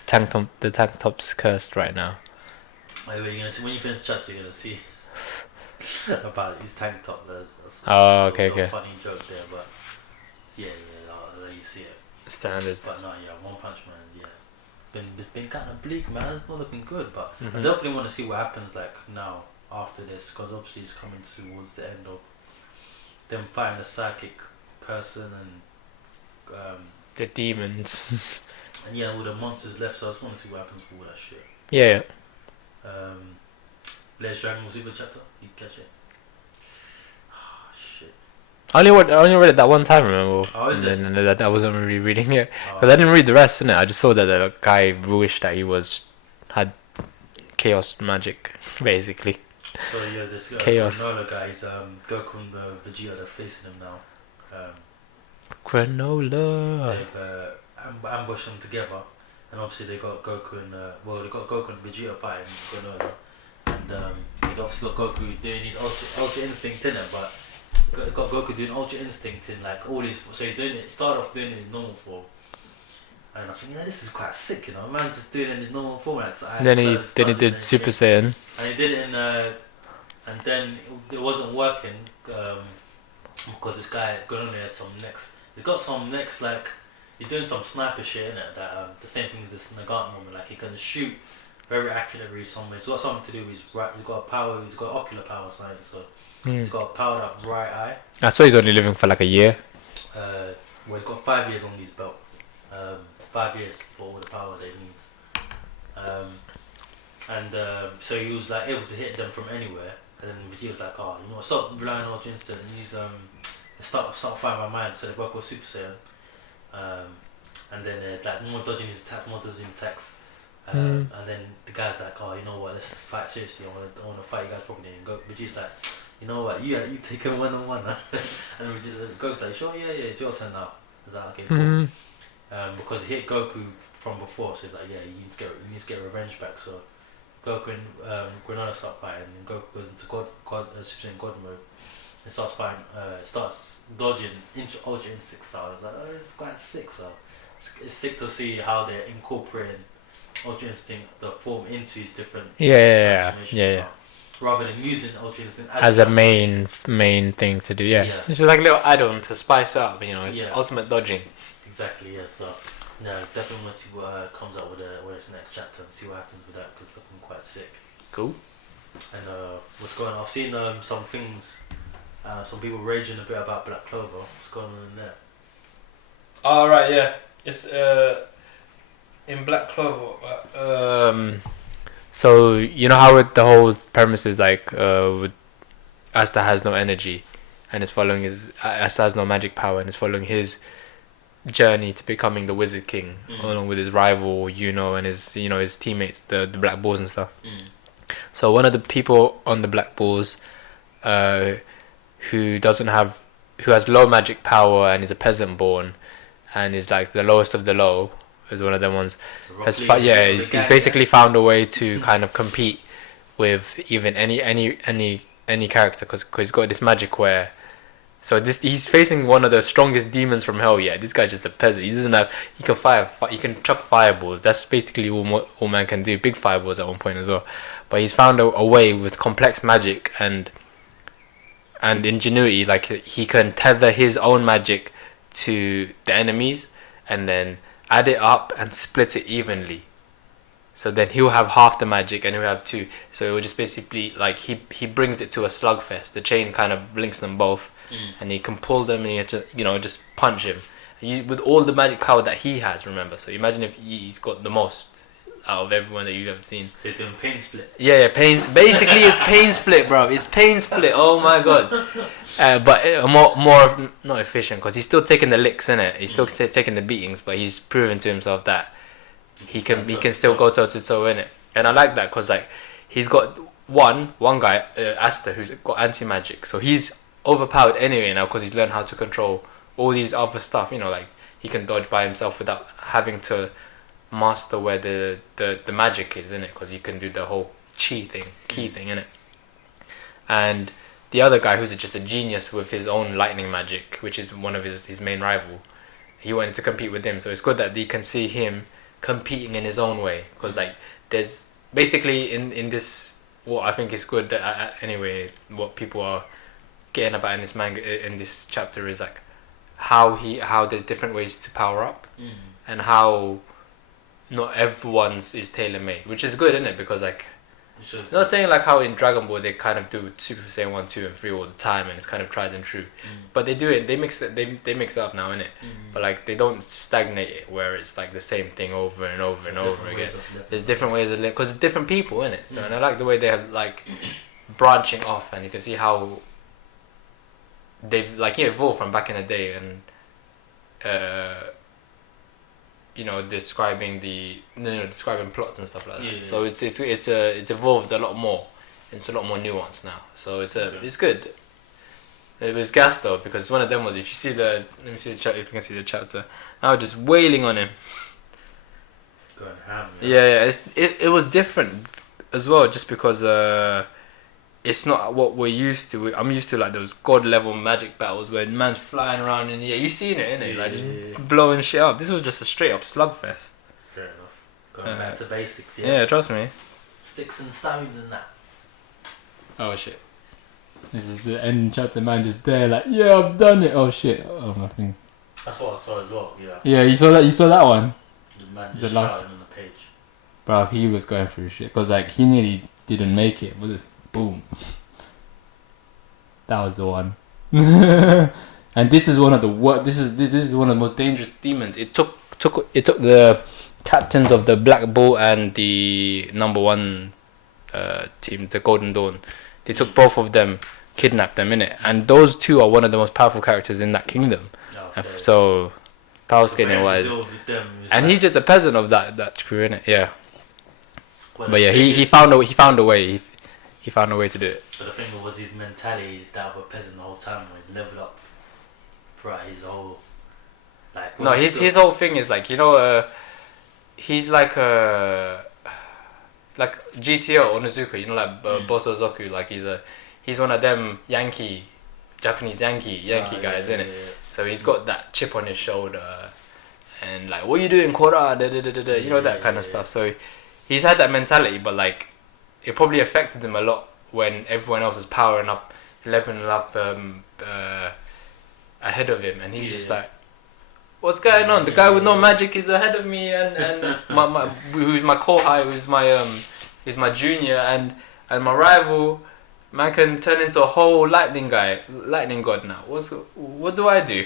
The tank top's cursed right now. Wait, you're gonna see... When you finish the chapter, you're gonna see... about his tank top. There's okay. Funny joke there, but yeah, I'll let you see it. Standard. But no, One Punch Man, it's been kind of bleak, man. It's not looking good, but I definitely want to see what happens like now after this, because obviously it's coming towards the end of them fighting a psychic person and the demons and all the monsters left. So I just want to see what happens with all that shit. Yeah. Latest Dragon Ball Super chapter. You catch it? Oh shit! I only read it that one time. Remember? Oh, is it? And I wasn't really reading it because I didn't read the rest. Innit? I just saw that the guy wished that he had chaos magic, basically. So this chaos. Granola guy is Goku and Vegeta. They're facing him now. Granola. They've ambushed them together, and obviously they got Goku and they got Goku and Vegeta fighting Granola. And they obviously got Goku doing his Ultra Instinct in it, but got Goku doing Ultra Instinct in like all his. So he's doing it. Started off doing it in his normal form, and I was thinking, this is quite sick, you know. Man, just doing it in his normal form. Then he did Super Saiyan. And he did it in, and then it wasn't working because this guy got on there some next. He got some next like he's doing some sniper shit in it. That the same thing as this Nagant woman. Like he can shoot very accurately somewhere. It's got something to do with his right. He's got ocular power, something. So he's got a powered up right eye. I saw he's only living for like a year. Well, he's got 5 years on his belt. 5 years for all the power that he needs. So he was like able to hit them from anywhere. And then Vegeta was like, oh, you know what, stop relying on Ultra Instinct and use start fighting my mind. So they both got Super Saiyan. And then like more dodging his attacks. And then the guy's like, oh, you know what, let's fight seriously. I want to fight you guys properly. And Vegeta's like, you know what, you take him 1-on-1. And Vegeta goes like, sure, yeah, it's your turn now. He's like, okay, cool. Because he hit Goku from before, so he's like, yeah, you need to get revenge back. So Goku and Granola start fighting, and Goku goes into Super Saiyan God mode and starts fighting. Starts dodging Ultra Instinct style. It's like, oh, it's quite sick. So it's sick to see how they're incorporating Ultra Instinct, the form, into his different yeah. Rather than using Ultra Instinct as a main thing to do. Yeah. It's just like a little add-on to spice up. You know, it's ultimate dodging. Exactly. Yeah. So definitely want to see what comes out with its next chapter and see what happens with that, because it's looking quite sick. Cool. And what's going on? I've seen some things. Some people raging a bit about Black Clover. What's going on in there? Oh right, yeah. It's in Black Clover. So you know how the whole premise is like, with Asta has no energy, and is following Asta has no magic power, and is following his journey to becoming the Wizard King, along with his rival and his teammates, the Black Balls and stuff. So one of the people on the Black Balls, who has low magic power and is a peasant born, and is like the lowest of the low, is one of them ones. He's basically found a way to kind of compete with even any character, because he's got this magic where. So he's facing one of the strongest demons from hell. Yeah, this guy's just a peasant. He doesn't have. He can he can chuck fireballs. That's basically all man can do. Big fireballs at one point as well. But he's found a way with complex magic and ingenuity. Like he can tether his own magic to the enemies, and then add it up and split it evenly. So then he'll have half the magic and he'll have two. So it will just basically like he brings it to a slugfest. The chain kind of links them both, and he can pull them and just punch him with all the magic power that he has. Remember, so imagine if he's got the most. out of everyone that you've ever seen. So you're doing pain split. Yeah, pain. Basically, it's pain split, bro. It's pain split. Oh my god. But more not efficient because he's still taking the licks, innit? He's still taking the beatings, but he's proven to himself that he can still go toe to toe in it. And I like that because like he's got one guy, Asta, who's got anti-magic, so he's overpowered anyway now because he's learned how to control all these other stuff. You know, like he can dodge by himself without having to master where the magic is in it, because he can do the whole key thing in it. And the other guy, who's just a genius with his own lightning magic, which is one of his main rival, he wanted to compete with him. So it's good that you can see him competing in his own way, because like there's basically in this, what I think is good that anyway, what people are getting about in this manga, in this chapter, is like how there's different ways to power up, and how not everyone's is tailor-made, which is good, isn't it? Because like, not saying like how in Dragon Ball they kind of do Super Saiyan 1, 2 and 3 all the time and it's kind of tried and true, but they do it, they mix it up now, innit? But like they don't stagnate it where it's like the same thing over and over and over again. There's different ways of living, because it's different people, innit? So and I like the way they have like branching off, and you can see how they've like evolved from back in the day, and describing describing plots and stuff like that. Yeah. So it's evolved a lot more. It's a lot more nuanced now. So it's good. It was gas though, because one of them was, if you see let me see the chat, if you can see the chapter, I was just wailing on him. Going ham. Yeah. It was different as well, just because it's not what we're used to. I'm used to like those god level magic battles where man's flying around and you seen it, innit? Like just blowing shit up. This was just a straight up slugfest. Fair enough. Going back to basics, Yeah, trust me. Sticks and stones and that. Oh shit. This is the end chapter, man just there like, yeah, I've done it. Oh shit. Oh nothing. That's what I saw as well, yeah. Yeah, you saw that one? The man just shouting on the page. Bruv, he was going through shit, because like he nearly didn't make it. What is boom. That was the one. And this is one of the this is one of the most dangerous demons. It took the captains of the Black Bull and the number 1 team, the Golden Dawn. They took both of them, kidnapped them, innit? And those two are one of the most powerful characters in that kingdom. Okay. So power scaling wise. And he's just a peasant of that crew, innit? Yeah. Well, but yeah, he found a way. He found a way to do it. So the thing was his mentality that of a peasant the whole time, where he's leveled up throughout his whole like. No, his whole thing is like, he's like GTO Onizuka, like Boso Zoku, like he's one of them Japanese Yankee guys, innit? Yeah. So he's got that chip on his shoulder, and like, what you doing, Kora? That kind of stuff. So he's had that mentality, but like, it probably affected him a lot when everyone else is powering up, leveling up ahead of him, and he's just like, what's going on? The guy with no magic is ahead of me, and my who's my kohai, who's my junior, and my rival, man can turn into a whole lightning god now. What do I do? Yeah.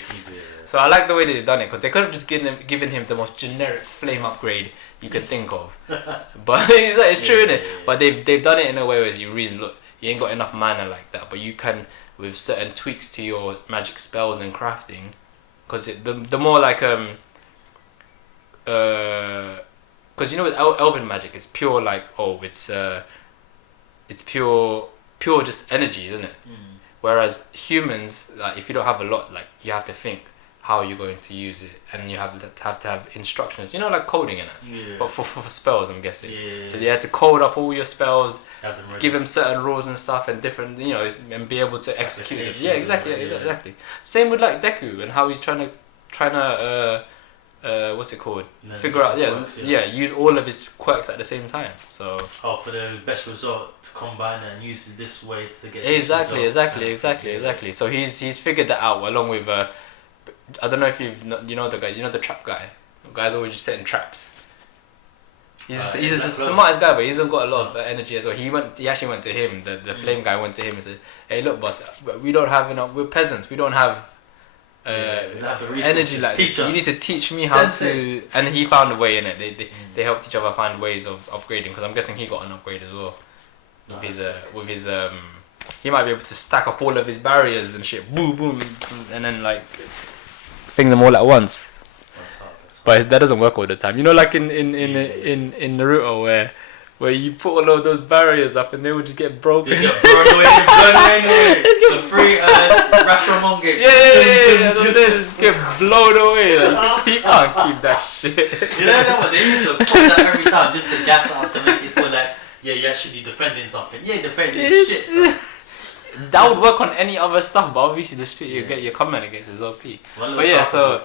So I like the way they've done it, because they could have just given him the most generic flame upgrade you could think of, but it's true, innit? Yeah. But they've done it in a way where you reason, look, you ain't got enough mana like that, but you can, with certain tweaks to your magic spells and crafting, because the more like because with elven magic, it's pure like, it's pure just energies, isn't it? Whereas humans, like, if you don't have a lot, like, you have to think how you're going to use it, and you have to have instructions, like coding in it. Yeah. But for spells, I'm guessing. Yeah. So you had to code up all your spells, give them certain rules and stuff, and different, and be able to execute it. Yeah, exactly. Exactly. Same with like Deku and how he's trying to what's it called? Figure out, use all of his quirks at the same time. So for the best result, to combine it and use it this way to get exactly. So he's figured that out, along with I don't know if the guy, the trap guy. The guy's always just setting traps. He's the smartest guy, but he hasn't got a lot of energy as well. He actually went to him. The flame guy went to him and said, "Hey, look, boss, we don't have enough. We're peasants. We don't have energy like this. You need to teach me how to. And he found a way in it. They helped each other find ways of upgrading because I'm guessing he got an upgrade as well. With his he might be able to stack up all of his barriers and shit. Boom, boom, and then like thing them all at once. But that doesn't work all the time. You know, like in Naruto where you put all of those barriers up and they would just get broken. They get blown away. The free Rashomon gate. Yeah. Just get blown away. Like, you can't keep that shit. You know what? They used to put that every time just to gas up to make it feel like, yeah, you're actually defending something. Yeah, defending shit. That would work on any other stuff, but obviously the shit you're coming against is OP. But yeah, so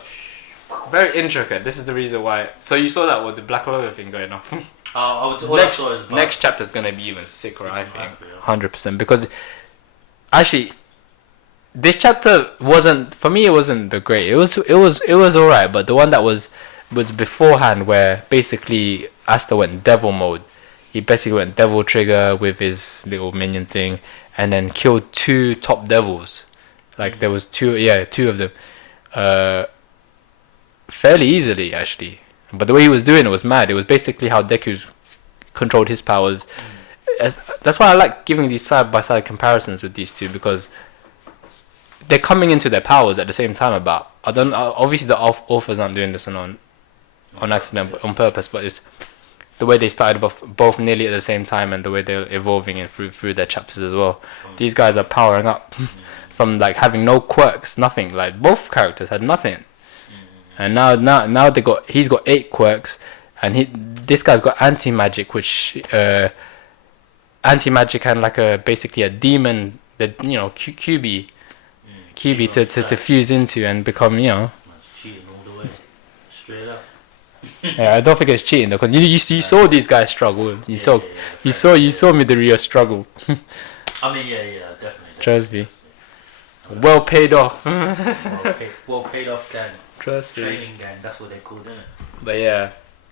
very intricate. This is the reason why. So you saw that with the Black Clover thing going on. Next chapter is gonna be even sicker, I think, 100%. Because actually, this chapter wasn't for me. It wasn't the great. It was alright. But the one that was beforehand, where basically Asta went devil mode. He basically went devil trigger with his little minion thing, and then killed 2 top devils. Like there was 2 of them, fairly easily actually. But the way he was doing it was mad. It was basically how Deku's controlled his powers. That's why I like giving these side-by-side comparisons with these two, because they're coming into their powers at the same time. Obviously the authors aren't doing this on accident, but on purpose. But it's the way they started both nearly at the same time, and the way they're evolving and through their chapters as well. These guys are powering up from like having no quirks, nothing. Like both characters had nothing. And now he's got 8 quirks, and this guy's got anti-magic, which anti-magic and like basically a demon that QB to fuse into and become That's cheating all the way, straight up. Yeah, I don't think it's cheating though, because you saw these guys struggle. You saw Midoriya struggle. I mean, yeah, definitely. Trust me. Well paid off. well paid off gang. Trust me. Training gang, that's what they called it. But yeah.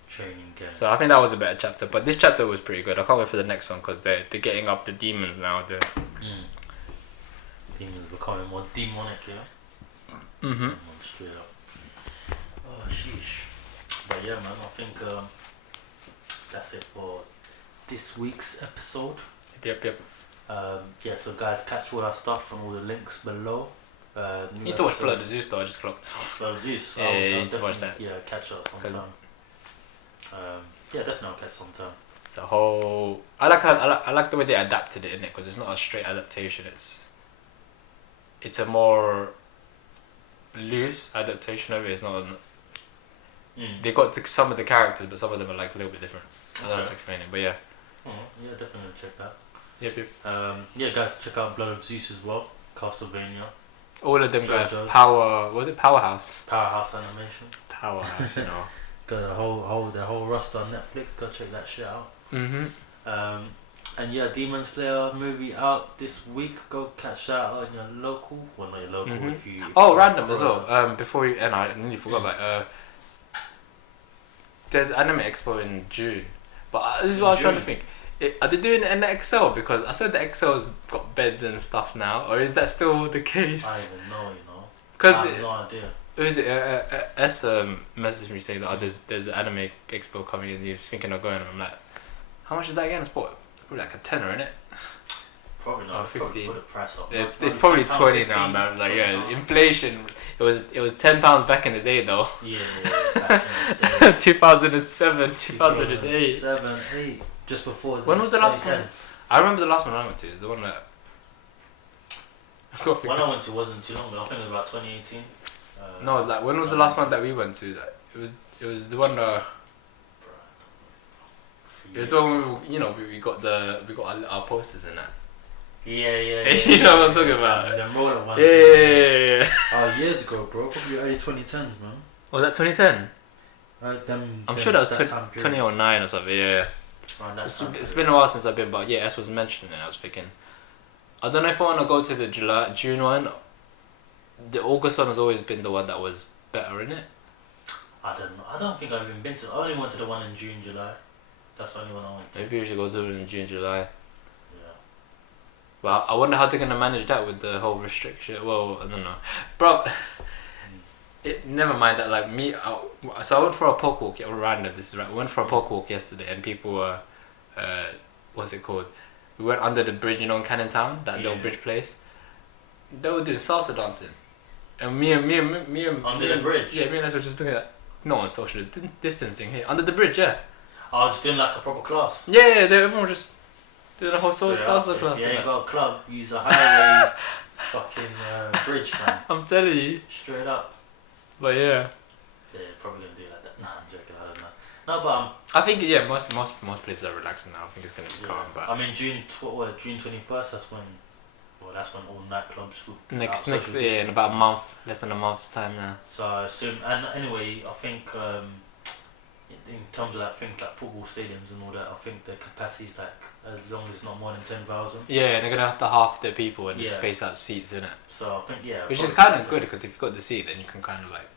Training gang. So I think that was a better chapter, but this chapter was pretty good. I can't wait for the next one because they're getting up the demons now. Demons becoming more demonic, yeah. Straight up. Oh sheesh. But yeah, man, I think that's it for this week's episode. Yep. Yeah, so guys, catch all our stuff from all the links below. You need to watch Blood of Zeus though, I just clocked. Blood of Zeus? Yeah, you need to watch that. Yeah, catch up sometime. Yeah, definitely I'll catch sometime. It's a whole... I like the way they adapted it, innit? Because it's not a straight adaptation, it's a more loose adaptation of it. It's not... They got some of the characters, but some of them are like a little bit different. I don't know how to explain it, but yeah. Yeah, definitely check that. Yep. Yeah, guys, check out Blood of Zeus as well. Castlevania. All of them got JoJo. Was it PowerHouse? PowerHouse Animation. PowerHouse, you know. Got the whole roster on Netflix. Go check that shit out. And yeah, Demon Slayer movie out this week. Go catch that out on your local. Well, not your local if you. Random as well. Before you and I nearly forgot about there's Anime Expo in June, but this is what I was trying to think. Are they doing it in the XL? Because I saw the XL's got beds and stuff now, or is that still the case? I don't even know, Because I have no idea. Who is it? S messaged me saying that there's an Anime Expo coming and he was thinking of going, and I'm like, how much is that again? It's probably like a tenner, isn't it? Probably not. 50. Put the price up. It's probably 20 now, man. Like inflation. It was £10 back in the day though. Yeah. Back in the day. 2007, 2008. 7, 8. Just before. When was the last one? I remember the last one I went to. Is the one that. One I went to wasn't too long ago. I think it was about 2018. No, like when was the last one that we went to? Like, it was the one that. It was the one we got our posters in that. Yeah. You know what I'm talking about? The roller ones. Yeah. Oh, years ago, bro. Probably early 2010s, man. Was that 2010? I'm sure that was 2009 or something. Yeah. It's been a while since I've been, but yeah, S was mentioning it. I was thinking, I don't know if I want to go to the June one. The August one has always been the one that was better, innit? I don't know. I don't think I've even been to. I only went to the one in June, July. That's the only one I went to. Maybe we should go to it in June, July. Yeah. Well, I wonder how they're gonna manage that with the whole restriction. Well, I don't know, bro. Never mind that. Like me, so I went for a poke walk. Random. This is right. I went for a poke walk yesterday, and people were, what's it called? We went under the bridge, in Cannon Town, that little bridge place. They were doing salsa dancing, and me and under the bridge. Yeah, me and us were just doing that. No on social distancing here under the bridge. Yeah. I was doing like a proper class. Yeah, everyone was just doing a whole salsa class. If you ain't got a club, use a highway fucking bridge, man. I'm telling you. Straight up. But yeah. Yeah, probably gonna do it like that. Nah, I'm joking. I don't know. No, but I think most places are relaxing now. I think it's gonna be calm. But I mean June 21st. That's when all nightclubs will next in about a month, less than a month's time now. So I assume, and anyway, I think in terms of like things like football stadiums and all that, I think the capacity is like as long as it's not more than 10,000. Yeah, they're gonna have to half the people and space out seats, innit? So I think which is kind of good because if you've got the seat, then you can kind of like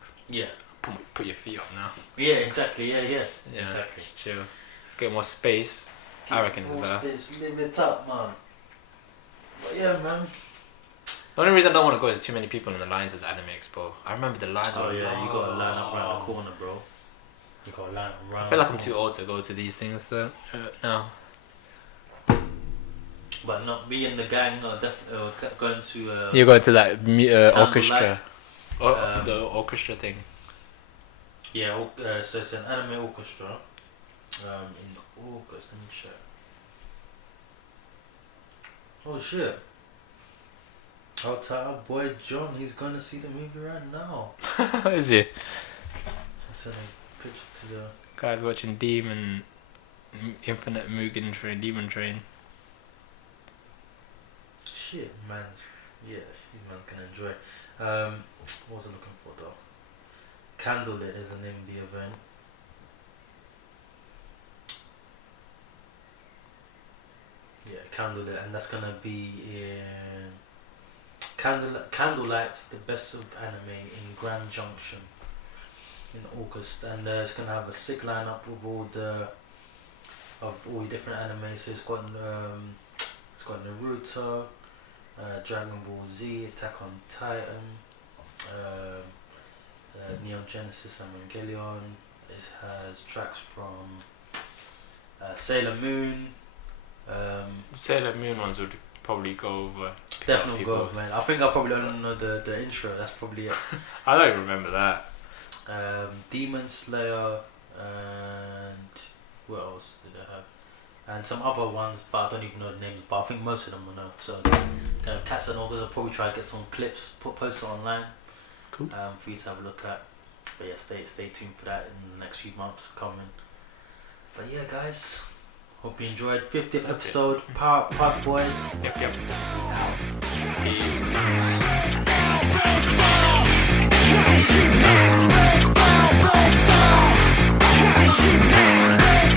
put your feet up now. Yeah, exactly. Yeah, exactly. Just chill, get more space. I reckon it's better. Space, live it up, man. But yeah, man. The only reason I don't want to go is too many people in the lines at the Anime Expo. I remember the lines. Oh yeah, you gotta line up around the corner, bro. You gotta line up around. I feel like I'm too old to go to these things though. No. But not me and the gang. Definitely going to. You're going to that orchestra. The orchestra thing. Yeah, so it's an anime orchestra. In August, let me check. Oh shit. I'll tell our boy John he's gonna see the movie right now. Is he? I sent a picture to the guys watching Infinite Mugen Train, Demon Train. Shit, man's gonna enjoy. What was I looking for though? Candlelit is the name of the event. Yeah, Candlelit, and that's gonna be in Candlelight, the best of anime in Grand Junction in August, and it's gonna have a sick lineup with all the different animes. So it's got Naruto, Dragon Ball Z, Attack on Titan, Neon Genesis Evangelion. It has tracks from Sailor Moon. Sailor Moon ones would probably go over. Definitely go over, man. I think I probably don't know the intro. That's probably it. I don't even remember that. Demon Slayer and what else did I have? And some other ones, but I don't even know the names. But I think most of them will know. So kind of catch the August. I'll probably try to get some clips, post it online. Cool. For you to have a look at. But yeah, stay tuned for that in the next few months coming. But yeah, guys. Hope you enjoyed 50th episode. PowerUp Boys. Yep. Peace.